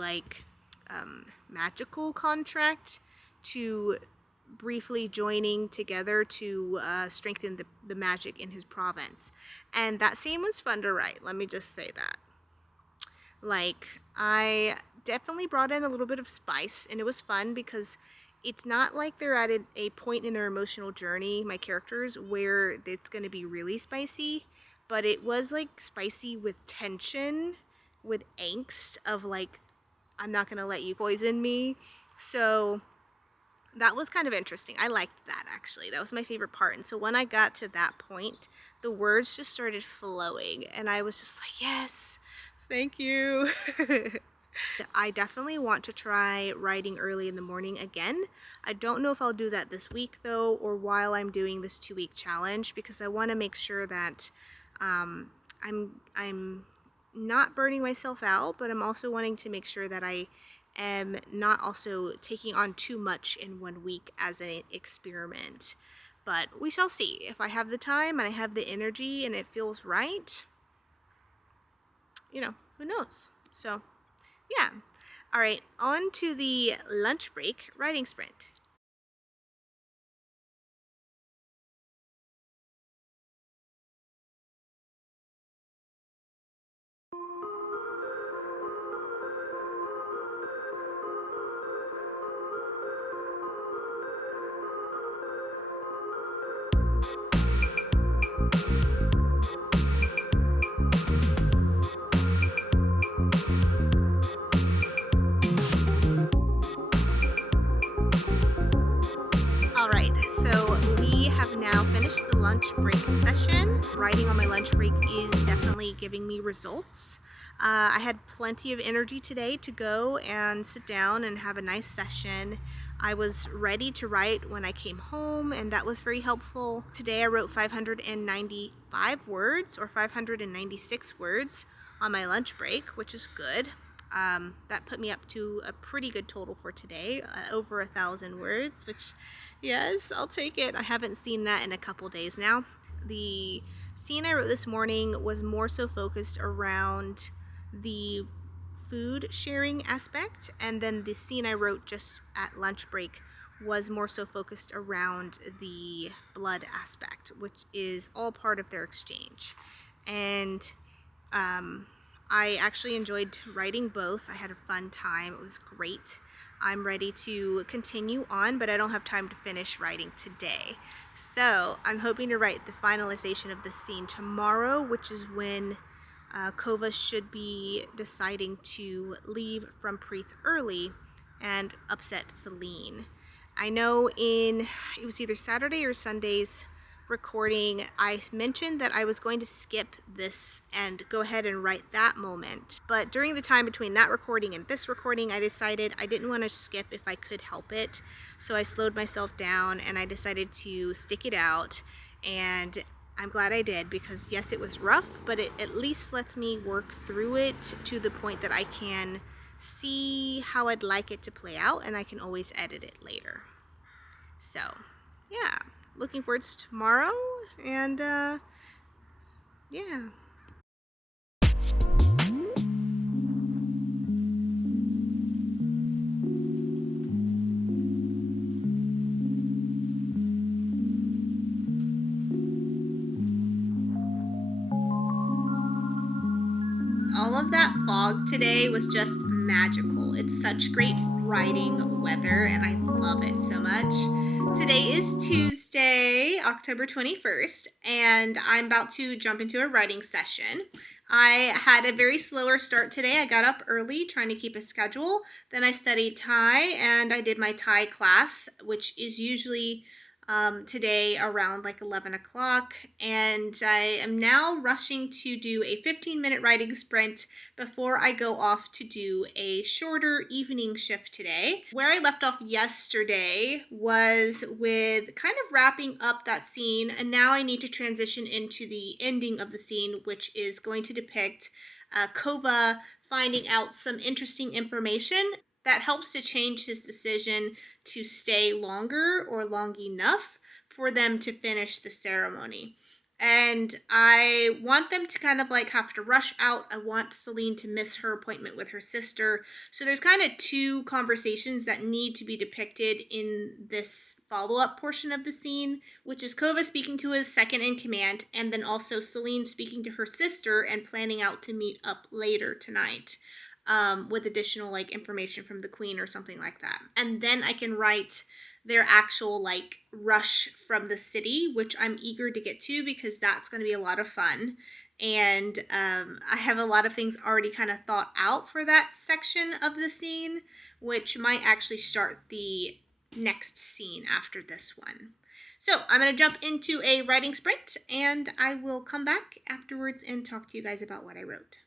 magical contract to briefly joining together to strengthen the magic in his province. And that scene was fun to write, let me just say that. Like, I definitely brought in a little bit of spice, and it was fun because it's not like they're at a point in their emotional journey, my characters, where it's going to be really spicy, but it was like spicy with tension, with angst of like, I'm not going to let you poison me. So that was kind of interesting. I liked that, actually. That was my favorite part. And so when I got to that point, the words just started flowing and I was just like, yes, thank you. I definitely want to try writing early in the morning again. I don't know if I'll do that this week though, or while I'm doing this 2-week challenge, because I want to make sure that I'm not burning myself out, but I'm also wanting to make sure that I am not also taking on too much in 1 week as an experiment. But we shall see. If I have the time and I have the energy and it feels right, you know, who knows? So, yeah. All right, on to the lunch break writing sprint. finished the lunch break session. Writing on my lunch break is definitely giving me results. I had plenty of energy today to go and sit down and have a nice session. I was ready to write when I came home, and that was very helpful. Today I wrote 595 words or 596 words on my lunch break, which is good. That put me up to a pretty good total for today, over 1,000 words, which, yes, I'll take it. I haven't seen that in a couple days now. The scene I wrote this morning was more so focused around the food sharing aspect, and then the scene I wrote just at lunch break was more so focused around the blood aspect, which is all part of their exchange. And I actually enjoyed writing both. I had a fun time. It was great. I'm ready to continue on, but I don't have time to finish writing today. So I'm hoping to write the finalization of the scene tomorrow, which is when Kova should be deciding to leave from Preeth early and upset Celine. I know it was either Saturday or Sunday's recording, I mentioned that I was going to skip this and go ahead and write that moment. But during the time between that recording and this recording, I decided I didn't want to skip if I could help it. So I slowed myself down and I decided to stick it out. And I'm glad I did, because yes, it was rough, but it at least lets me work through it to the point that I can see how I'd like it to play out, and I can always edit it later. So, yeah, looking forward to tomorrow, and yeah. All of that fog today was just magical. It's such great writing weather, and I love it so much. Today is Tuesday, October 21st, and I'm about to jump into a writing session. I had a very slower start today. I got up early trying to keep a schedule. Then I studied Thai, and I did my Thai class, which is usually today around like 11 o'clock, and I am now rushing to do a 15-minute writing sprint before I go off to do a shorter evening shift today. Where I left off yesterday was with kind of wrapping up that scene, and now I need to transition into the ending of the scene, which is going to depict Kova finding out some interesting information that helps to change his decision to stay longer or long enough for them to finish the ceremony. And I want them to kind of like have to rush out. I want Celine to miss her appointment with her sister. So there's kind of two conversations that need to be depicted in this follow-up portion of the scene, which is Kova speaking to his second in command, and then also Celine speaking to her sister and planning out to meet up later tonight. With additional like information from the queen or something like that. And then I can write their actual like rush from the city, which I'm eager to get to because that's going to be a lot of fun. And I have a lot of things already kind of thought out for that section of the scene, which might actually start the next scene after this one. So I'm going to jump into a writing sprint, and I will come back afterwards and talk to you guys about what I wrote.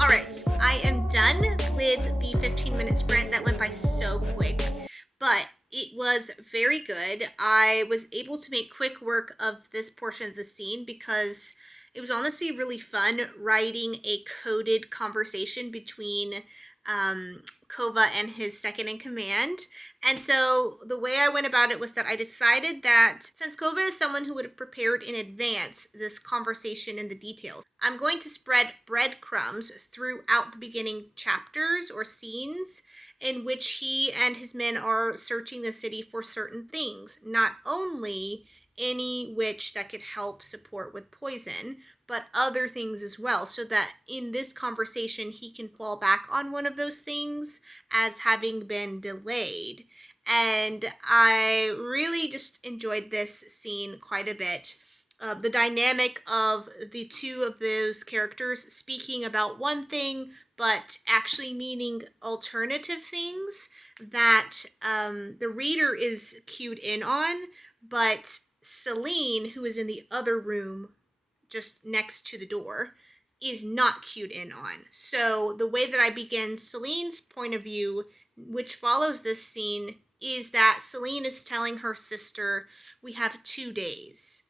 Alright, I am done with the 15-minute sprint. That went by so quick, but it was very good. I was able to make quick work of this portion of the scene because it was honestly really fun writing a coded conversation between Kova and his second in command. And so the way I went about it was that I decided that since Kova is someone who would have prepared in advance this conversation and the details, I'm going to spread breadcrumbs throughout the beginning chapters or scenes in which he and his men are searching the city for certain things, not only any witch that could help support with poison, but other things as well, so that in this conversation he can fall back on one of those things as having been delayed. And I really just enjoyed this scene quite a bit. The dynamic of the two of those characters speaking about one thing but actually meaning alternative things that the reader is cued in on, but Celine, who is in the other room just next to the door, is not cued in on. So the way that I begin Celine's point of view, which follows this scene, is that Celine is telling her sister, we have 2 days.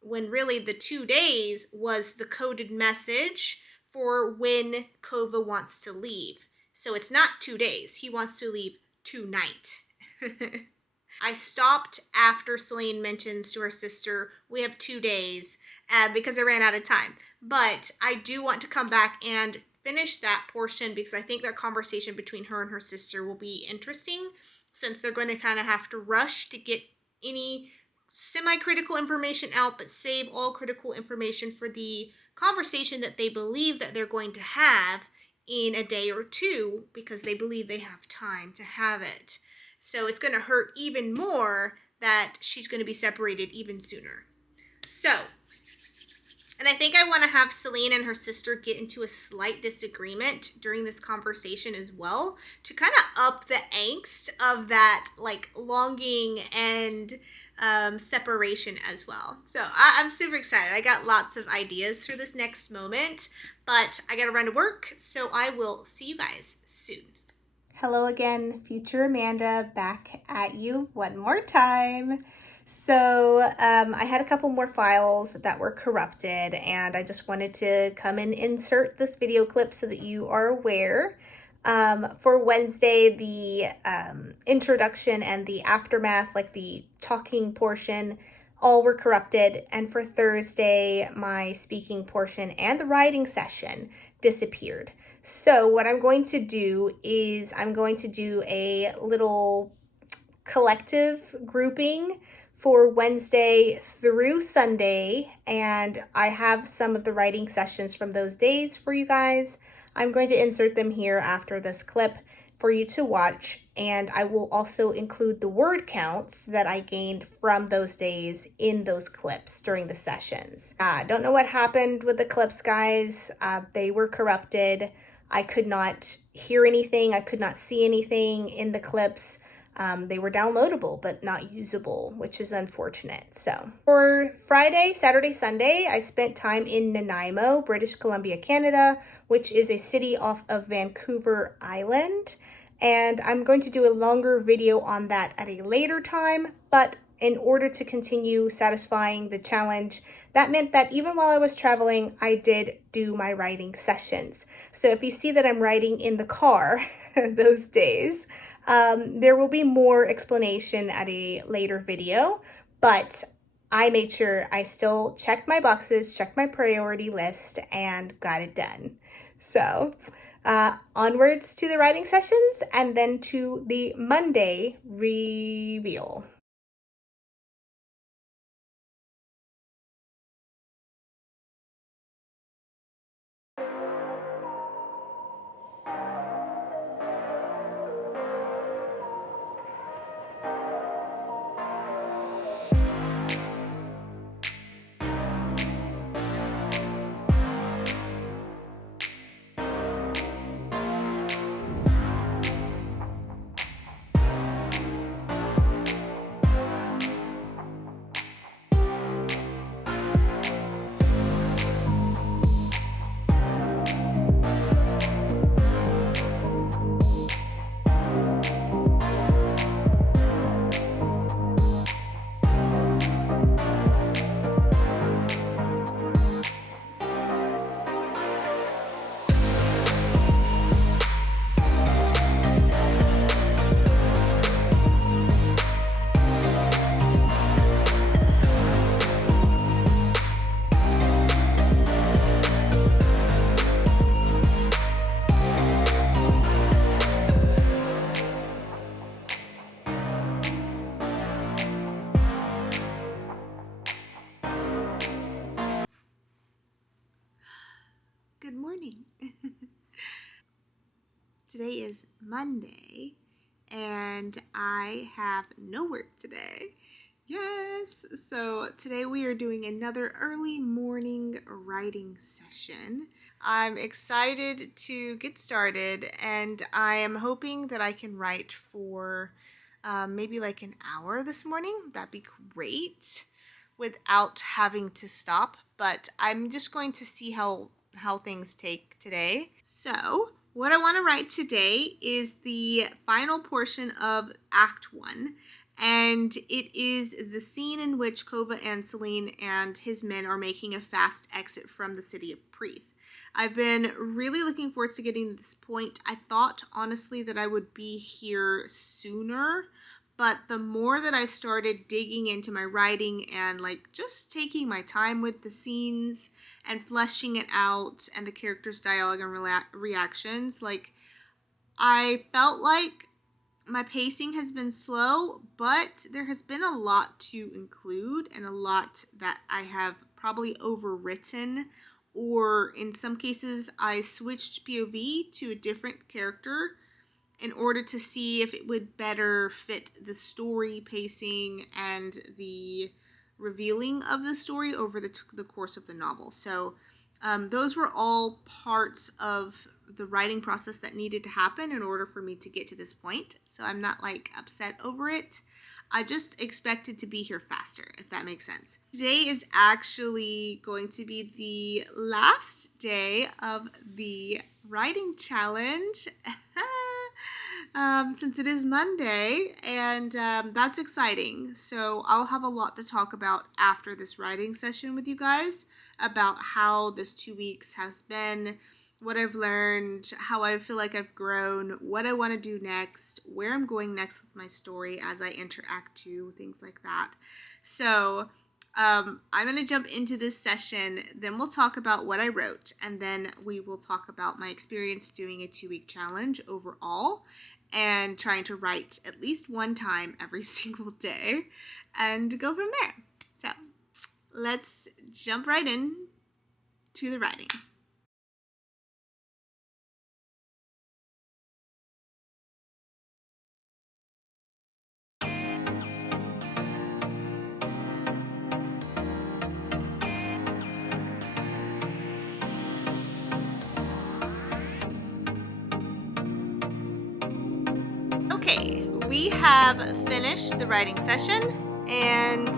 When really the 2 days was the coded message for when Kova wants to leave. So it's not 2 days. He wants to leave tonight. I stopped after Celine mentions to her sister, we have 2 days, because I ran out of time. But I do want to come back and finish that portion because I think that conversation between her and her sister will be interesting, since they're going to kind of have to rush to get any semi-critical information out, but save all critical information for the conversation that they believe that they're going to have in a day or two, because they believe they have time to have it. So it's going to hurt even more that she's going to be separated even sooner. So, and I think I want to have Celine and her sister get into a slight disagreement during this conversation as well, to kind of up the angst of that like longing and separation as well. So I'm super excited. I got lots of ideas for this next moment, but I gotta run to work, so I will see you guys soon. Hello again, future Amanda, back at you one more time. So I had a couple more files that were corrupted, and I just wanted to come and insert this video clip so that you are aware. For Wednesday, the introduction and the aftermath, like the talking portion, all were corrupted. And for Thursday, my speaking portion and the writing session disappeared. So what I'm going to do is I'm going to do a little collective grouping for Wednesday through Sunday, and I have some of the writing sessions from those days for you guys. I'm going to insert them here after this clip for you to watch, and I will also include the word counts that I gained from those days in those clips during the sessions. Don't know what happened with the clips, guys. They were corrupted. I could not hear anything. I could not see anything in the clips. They were downloadable, but not usable, which is unfortunate. So for Friday, Saturday, Sunday, I spent time in Nanaimo, British Columbia, Canada, which is a city off of Vancouver Island. And I'm going to do a longer video on that at a later time. But in order to continue satisfying the challenge, that meant that even while I was traveling, I did do my writing sessions. So if you see that I'm writing in the car those days, there will be more explanation at a later video, but I made sure I still checked my boxes, checked my priority list, and got it done. So onwards to the writing sessions and then to the Monday reveal. Today is Monday, and I have no work today. Yes, so today we are doing another early morning writing session. I'm excited to get started, and I am hoping that I can write for maybe like an hour this morning. That'd be great without having to stop, but I'm just going to see how things take today. So, what I want to write today is the final portion of Act 1, and it is the scene in which Kova and Selene and his men are making a fast exit from the city of Preeth. I've been really looking forward to getting to this point. I thought, honestly, that I would be here sooner, but the more that I started digging into my writing and like just taking my time with the scenes and fleshing it out and the characters' dialogue and reactions, like I felt like my pacing has been slow, but there has been a lot to include and a lot that I have probably overwritten, or in some cases I switched POV to a different character in order to see if it would better fit the story pacing and the revealing of the story over the course of the novel. So those were all parts of the writing process that needed to happen in order for me to get to this point. So I'm not like upset over it. I just expected to be here faster, if that makes sense. Today is actually going to be the last day of the writing challenge. Since it is Monday, and that's exciting. So I'll have a lot to talk about after this writing session with you guys about how this 2 weeks has been, what I've learned, how I feel like I've grown, what I want to do next, where I'm going next with my story as I enter Act 2, things like that. So I'm going to jump into this session, then we'll talk about what I wrote, and then we will talk about my experience doing a 2-week challenge overall and trying to write at least one time every single day and go from there. So let's jump right in to the writing. Okay, we have finished the writing session, and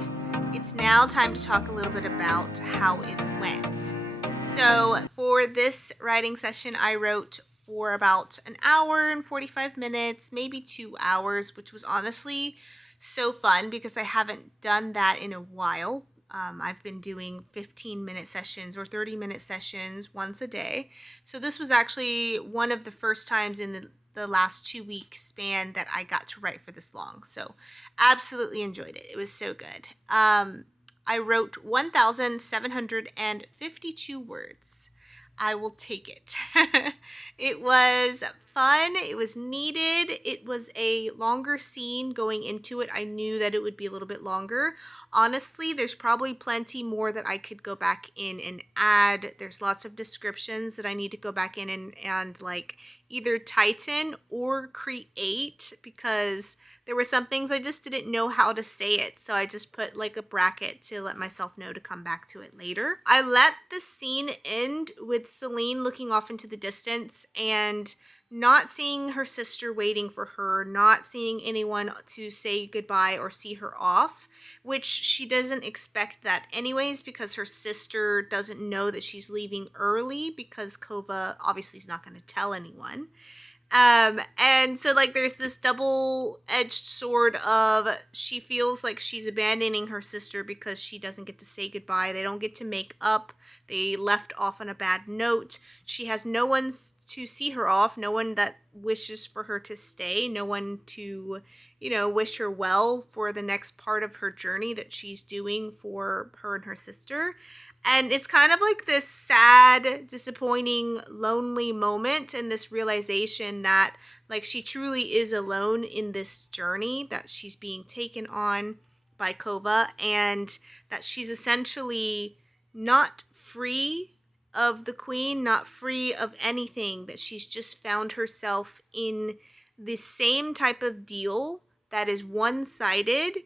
it's now time to talk a little bit about how it went. So for this writing session, I wrote for about an hour and 45 minutes, maybe 2 hours, which was honestly so fun because I haven't done that in a while. I've been doing 15-minute sessions or 30-minute sessions once a day. So this was actually one of the first times in the last 2-week span that I got to write for this long. So absolutely enjoyed it. It was so good. I wrote 1,752 words. I will take it. It was fun. It was needed. It was a longer scene going into it. I knew that it would be a little bit longer. Honestly, there's probably plenty more that I could go back in and add. There's lots of descriptions that I need to go back in and like either tighten or create, because there were some things I just didn't know how to say it. So I just put like a bracket to let myself know to come back to it later. I let the scene end with Selene looking off into the distance and not seeing her sister waiting for her, not seeing anyone to say goodbye or see her off, which she doesn't expect that anyways because her sister doesn't know that she's leaving early because Kova obviously is not going to tell anyone. And so like there's this double-edged sword of she feels like she's abandoning her sister because she doesn't get to say goodbye. They don't get to make up. They left off on a bad note. She has no one to see her off, no one that wishes for her to stay, no one to, wish her well for the next part of her journey that she's doing for her and her sister. And it's kind of like this sad, disappointing, lonely moment and this realization that like she truly is alone in this journey that she's being taken on by Kova, and that she's essentially not free of the queen, not free of anything, that she's just found herself in the same type of deal that is one-sided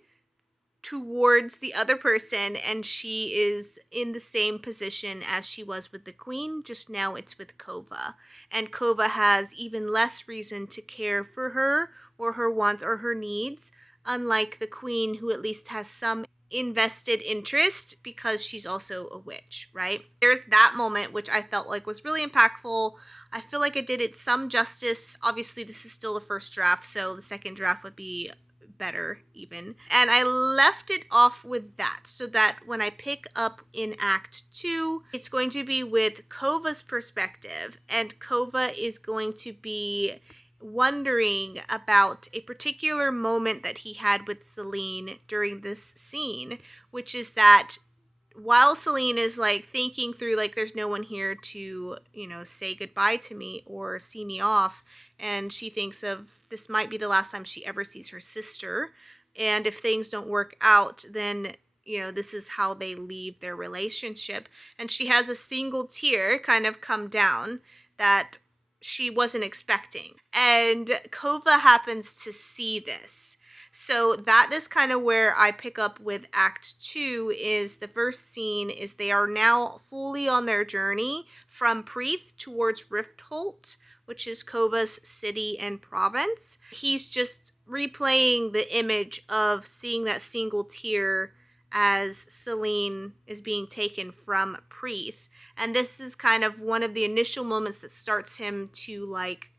towards the other person, and she is in the same position as she was with the queen, just now it's with Kova. And Kova has even less reason to care for her or her wants or her needs, unlike the queen, who at least has some invested interest because she's also a witch, right? There's that moment which I felt like was really impactful. I feel like it did it some justice. Obviously, this is still the first draft, so the second draft would be better even. And I left it off with that, so that when I pick up in Act 2, it's going to be with Kova's perspective, and Kova is going to be wondering about a particular moment that he had with Selene during this scene, which is that while Selene is like thinking through, like, there's no one here to, you know, say goodbye to me or see me off, and she thinks of this might be the last time she ever sees her sister, and if things don't work out, then, you know, this is how they leave their relationship. And she has a single tear kind of come down that she wasn't expecting, and Kova happens to see this. So that is kind of where I pick up with Act 2. Is the first scene is they are now fully on their journey from Preeth towards Riftholt, which is Kova's city and province. He's just replaying the image of seeing that single tear as Selene is being taken from Preeth. And this is kind of one of the initial moments that starts him to like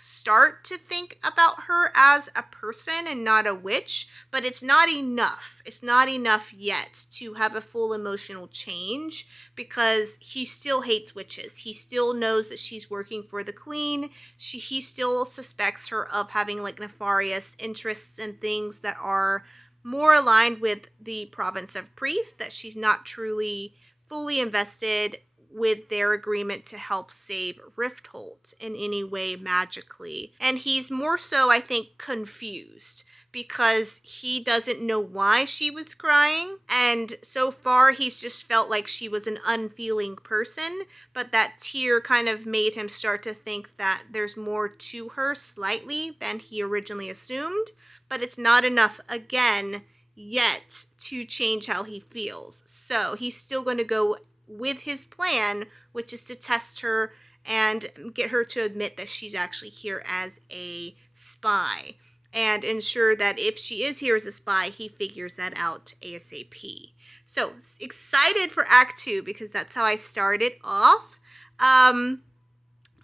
start to think about her as a person and not a witch, but it's not enough. It's not enough yet to have a full emotional change, because he still hates witches. He still knows that she's working for the queen. He still suspects her of having like nefarious interests and things that are more aligned with the province of Preeth, that she's not truly fully invested with their agreement to help save Riftholt in any way magically. And he's more so, I think, confused because he doesn't know why she was crying. And so far, he's just felt like she was an unfeeling person, but that tear kind of made him start to think that there's more to her slightly than he originally assumed, but it's not enough again yet to change how he feels. So he's still going to go with his plan, which is to test her and get her to admit that she's actually here as a spy, and ensure that if she is here as a spy, he figures that out ASAP. So excited for Act 2 because that's how I started off.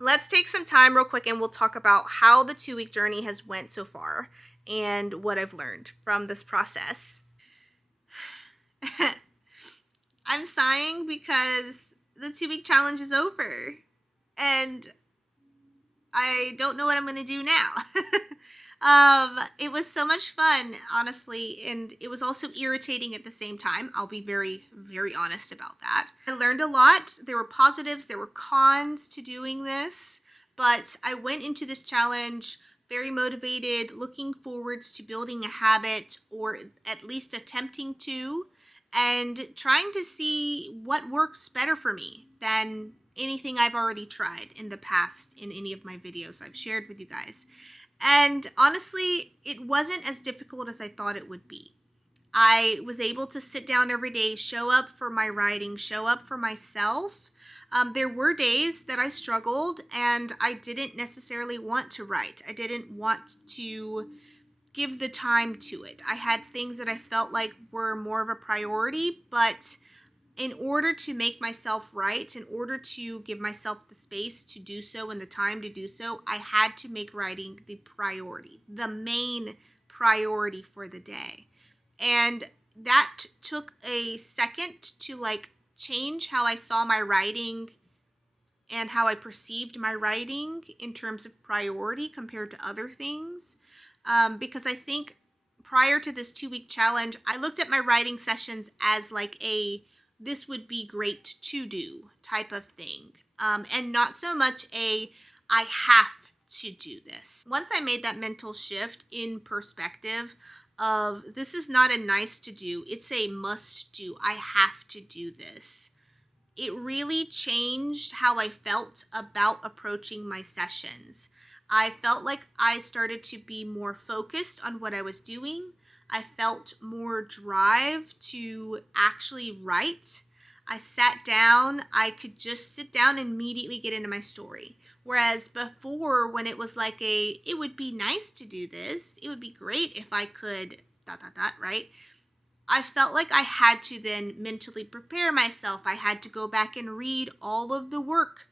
Let's take some time real quick and we'll talk about how the 2-week journey has went so far and what I've learned from this process. I'm sighing because the 2-week challenge is over and I don't know what I'm going to do now. It was so much fun, honestly, and it was also irritating at the same time. I'll be very, very honest about that. I learned a lot. There were positives, there were cons to doing this, but I went into this challenge very motivated, looking forwards to building a habit, or at least attempting to, and trying to see what works better for me than anything I've already tried in the past in any of my videos I've shared with you guys. And honestly, it wasn't as difficult as I thought it would be. I was able to sit down every day, show up for my writing, show up for myself. There were days that I struggled and I didn't necessarily want to write. I didn't want to give the time to it. I had things that I felt like were more of a priority, but in order to make myself write, in order to give myself the space to do so and the time to do so, I had to make writing the priority, the main priority for the day. And that took a second to like change how I saw my writing and how I perceived my writing in terms of priority compared to other things. Because I think prior to this 2-week challenge, I looked at my writing sessions as like this would be great to do type of thing. And not so much I have to do this. Once I made that mental shift in perspective of this is not a nice to do, it's a must do. I have to do this. it really changed how I felt about approaching my sessions. I felt like I started to be more focused on what I was doing. I felt more drive to actually write. I sat down, I could just sit down and immediately get into my story. Whereas before, when it was like it would be nice to do this, it would be great if I could, right? I felt like I had to then mentally prepare myself. I had to go back and read all of the work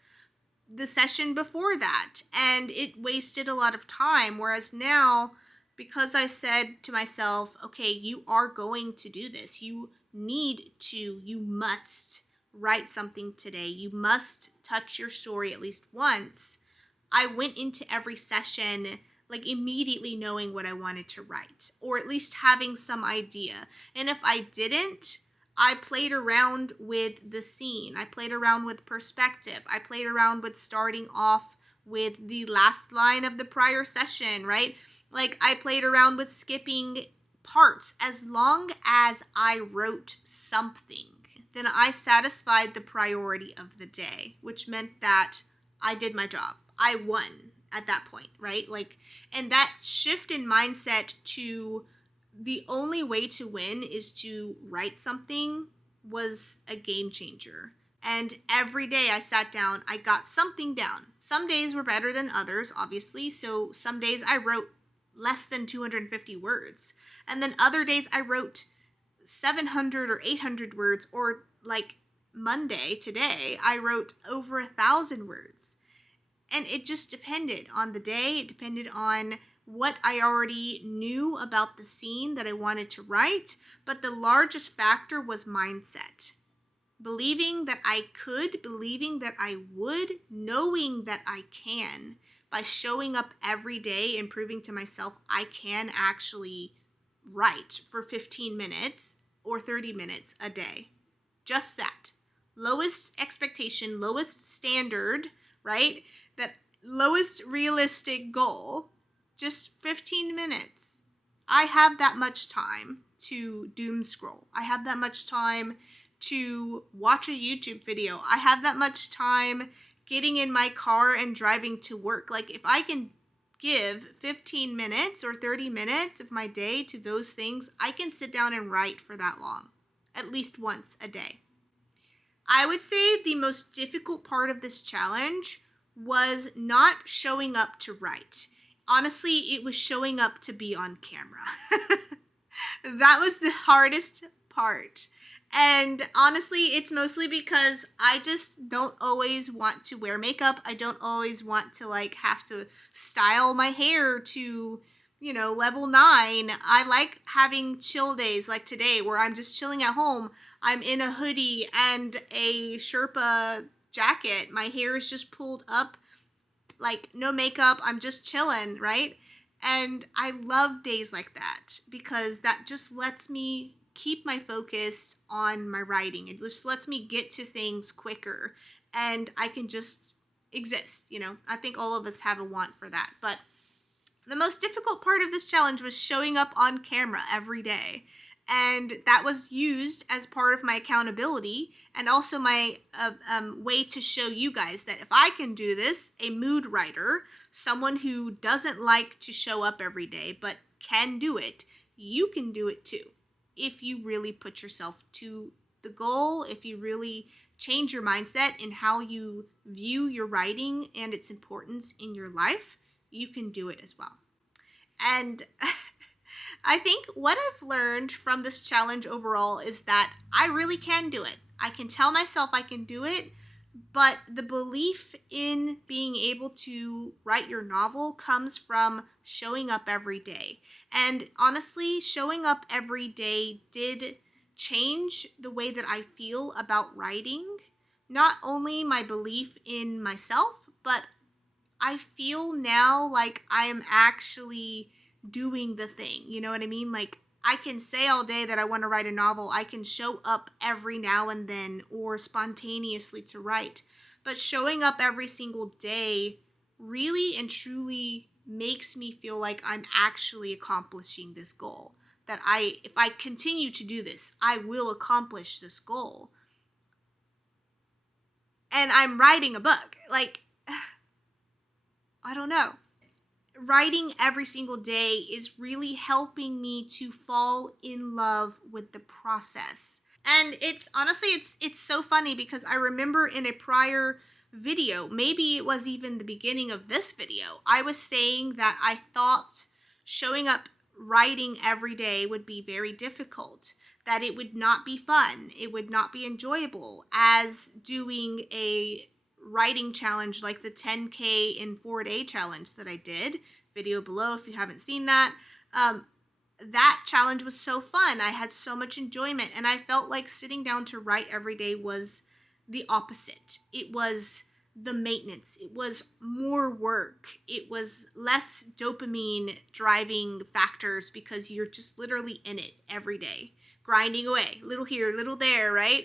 the session before that, and it wasted a lot of time. Whereas now, because I said to myself, okay, you are going to do this, you must write something today, you must touch your story at least once, I went into every session like immediately knowing what I wanted to write, or at least having some idea. And if I didn't, I played around with the scene. I played around with perspective. I played around with starting off with the last line of the prior session, right? Like I played around with skipping parts. As long as I wrote something, then I satisfied the priority of the day, which meant that I did my job. I won at that point, right? Like, and that shift in mindset to the only way to win is to write something was a game changer. And every day I sat down, I got something down. Some days were better than others, obviously. So some days I wrote less than 250 words. And then other days I wrote 700 or 800 words, or like Monday, today, I wrote over 1,000 words. And it just depended on the day. It depended on what I already knew about the scene that I wanted to write. But the largest factor was mindset. Believing that I could, believing that I would, knowing that I can. By showing up every day and proving to myself I can actually write for 15 minutes or 30 minutes a day. Just that. Lowest expectation, lowest standard, right? That lowest realistic goal, just 15 minutes. I have that much time to doom scroll. I have that much time to watch a YouTube video. I have that much time getting in my car and driving to work. Like if I can give 15 minutes or 30 minutes of my day to those things, I can sit down and write for that long, at least once a day. I would say the most difficult part of this challenge was not showing up to write. Honestly, it was showing up to be on camera. That was the hardest part. And honestly, it's mostly because I just don't always want to wear makeup. I don't always want to like have to style my hair to, level 9. I like having chill days like today where I'm just chilling at home. I'm in a hoodie and a Sherpa jacket. My hair is just pulled up, like no makeup. I'm just chilling, right? And I love days like that because that just lets me keep my focus on my writing. It just lets me get to things quicker and I can just exist. I think all of us have a want for that. But the most difficult part of this challenge was showing up on camera every day. And that was used as part of my accountability and also my way to show you guys that if I can do this, a mood writer, someone who doesn't like to show up every day but can do it, you can do it too. If you really put yourself to the goal, if you really change your mindset in how you view your writing and its importance in your life, you can do it as well. And I think what I've learned from this challenge overall is that I really can do it. I can tell myself I can do it, but the belief in being able to write your novel comes from showing up every day. And honestly, showing up every day did change the way that I feel about writing. Not only my belief in myself, but I feel now like I am actually doing the thing. You know what I mean? Like I can say all day that I want to write a novel. I can show up every now and then or spontaneously to write. But showing up every single day really and truly makes me feel like I'm actually accomplishing this goal. That if I continue to do this, I will accomplish this goal. and I'm writing a book. Like, I don't know. Writing every single day is really helping me to fall in love with the process. And it's honestly, it's so funny because I remember in a prior video, maybe it was even the beginning of this video, I was saying that I thought showing up writing every day would be very difficult, that it would not be fun, it would not be enjoyable as doing a writing challenge like the 10K in 4-day challenge that I did. Video below if you haven't seen that. That challenge was so fun. I had so much enjoyment, and I felt like sitting down to write every day was the opposite. It was the maintenance. It was more work. It was less dopamine driving factors because you're just literally in it every day, grinding away, little here, little there, right?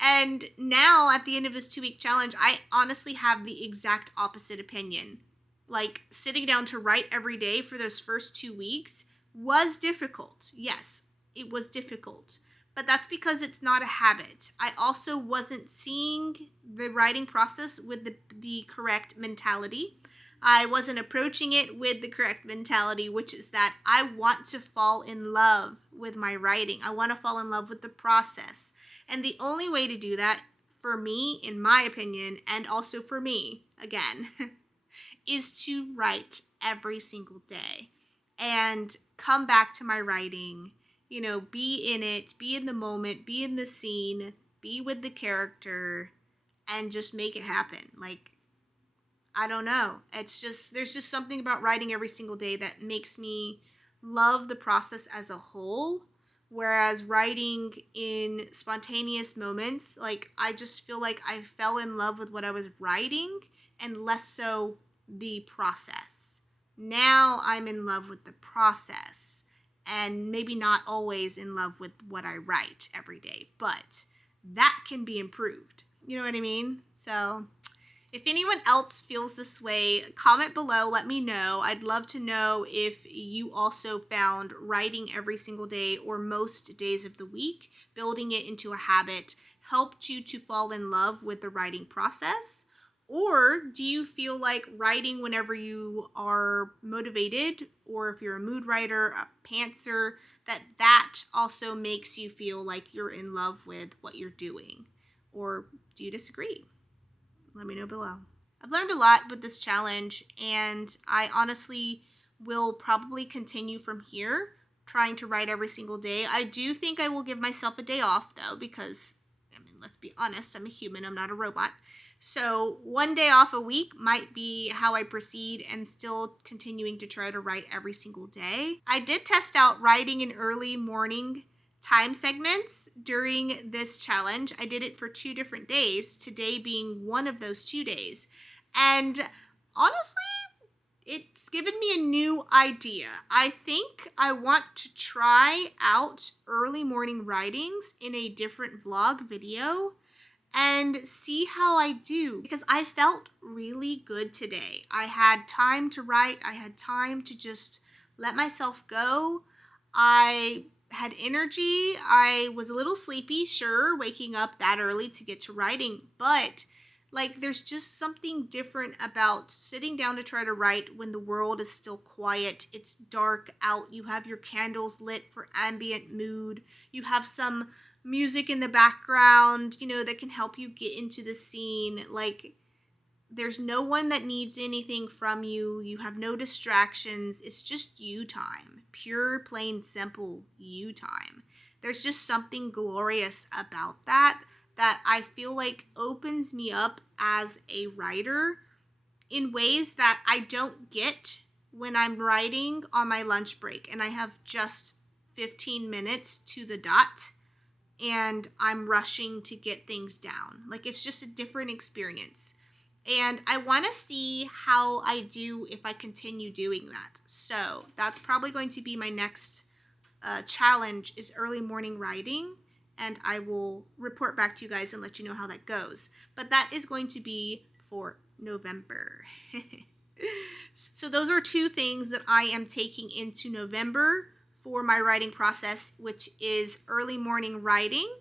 And now at the end of this 2-week challenge, I honestly have the exact opposite opinion. Like, sitting down to write every day for those first 2 weeks was difficult. Yes, it was difficult. But that's because it's not a habit. I also wasn't seeing the writing process with the correct mentality. I wasn't approaching it with the correct mentality, which is that I want to fall in love with my writing. I want to fall in love with the process. And the only way to do that, for me, in my opinion, and also for me, again, is to write every single day and come back to my writing, you know, be in it, be in the moment, be in the scene, be with the character, and just make it happen. Like, I don't know. It's just, there's just something about writing every single day that makes me love the process as a whole. Whereas writing in spontaneous moments, like, I just feel like I fell in love with what I was writing and less so the process. Now I'm in love with the process and maybe not always in love with what I write every day, but that can be improved. You know what I mean? So if anyone else feels this way, comment below, let me know. I'd love to know if you also found writing every single day or most days of the week, building it into a habit, helped you to fall in love with the writing process. Or do you feel like writing whenever you are motivated, or if you're a mood writer, a pantser, that also makes you feel like you're in love with what you're doing? Or do you disagree? Let me know below. I've learned a lot with this challenge, and I honestly will probably continue from here, trying to write every single day. I do think I will give myself a day off, though, because, I mean, let's be honest, I'm a human, I'm not a robot. So 1 day off a week might be how I proceed and still continuing to try to write every single day. I did test out writing in early morning time segments during this challenge. I did it for 2 different days, today being one of those 2 days. And honestly, it's given me a new idea. I think I want to try out early morning writings in a different vlog video and see how I do, because I felt really good today. I had time to write. I had time to just let myself go. I had energy. I was a little sleepy, sure, waking up that early to get to writing, but like, there's just something different about sitting down to try to write when the world is still quiet. It's dark out. You have your candles lit for ambient mood. You have some music in the background, you know, that can help you get into the scene. Like, there's no one that needs anything from you. You have no distractions. It's just you time. Pure, plain, simple you time. There's just something glorious about that I feel like opens me up as a writer in ways that I don't get when I'm writing on my lunch break and I have just 15 minutes to the dot and I'm rushing to get things down. Like, it's just a different experience. And I want to see how I do if I continue doing that. So that's probably going to be my next challenge, is early morning writing. And I will report back to you guys and let you know how that goes. But that is going to be for November. So those are 2 things that I am taking into November for my writing process, which is early morning writing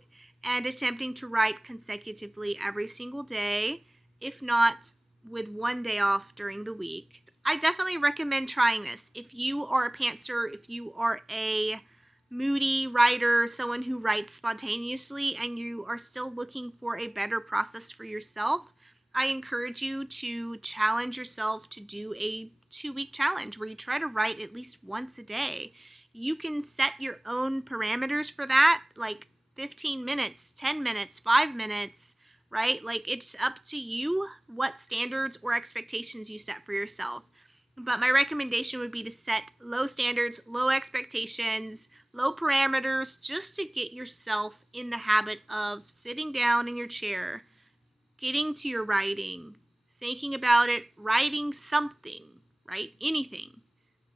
and attempting to write consecutively every single day, if not with one day off during the week. I definitely recommend trying this. If you are a pantser, if you are a moody writer, someone who writes spontaneously, and you are still looking for a better process for yourself, I encourage you to challenge yourself to do a 2-week challenge where you try to write at least once a day. You can set your own parameters for that, like 15 minutes, 10 minutes, 5 minutes, right? Like, it's up to you what standards or expectations you set for yourself. But my recommendation would be to set low standards, low expectations, low parameters, just to get yourself in the habit of sitting down in your chair, getting to your writing, thinking about it, writing something, right? Anything.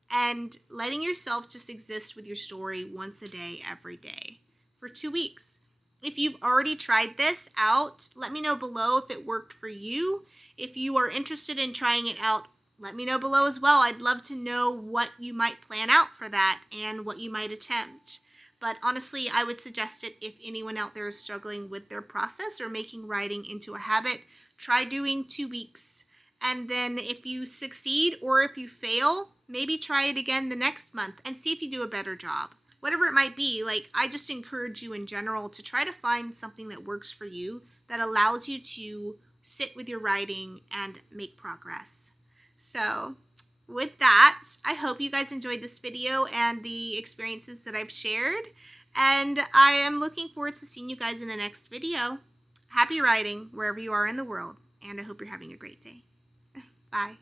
And letting yourself just exist with your story once a day, every day, for 2 weeks. If you've already tried this out, let me know below if it worked for you. If you are interested in trying it out, let me know below as well. I'd love to know what you might plan out for that and what you might attempt. But honestly, I would suggest it if anyone out there is struggling with their process or making writing into a habit. Try doing 2 weeks. And then if you succeed or if you fail, maybe try it again the next month and see if you do a better job. Whatever it might be, like, I just encourage you in general to try to find something that works for you, that allows you to sit with your writing and make progress. So with that, I hope you guys enjoyed this video and the experiences that I've shared. And I am looking forward to seeing you guys in the next video. Happy writing wherever you are in the world, and I hope you're having a great day. Bye.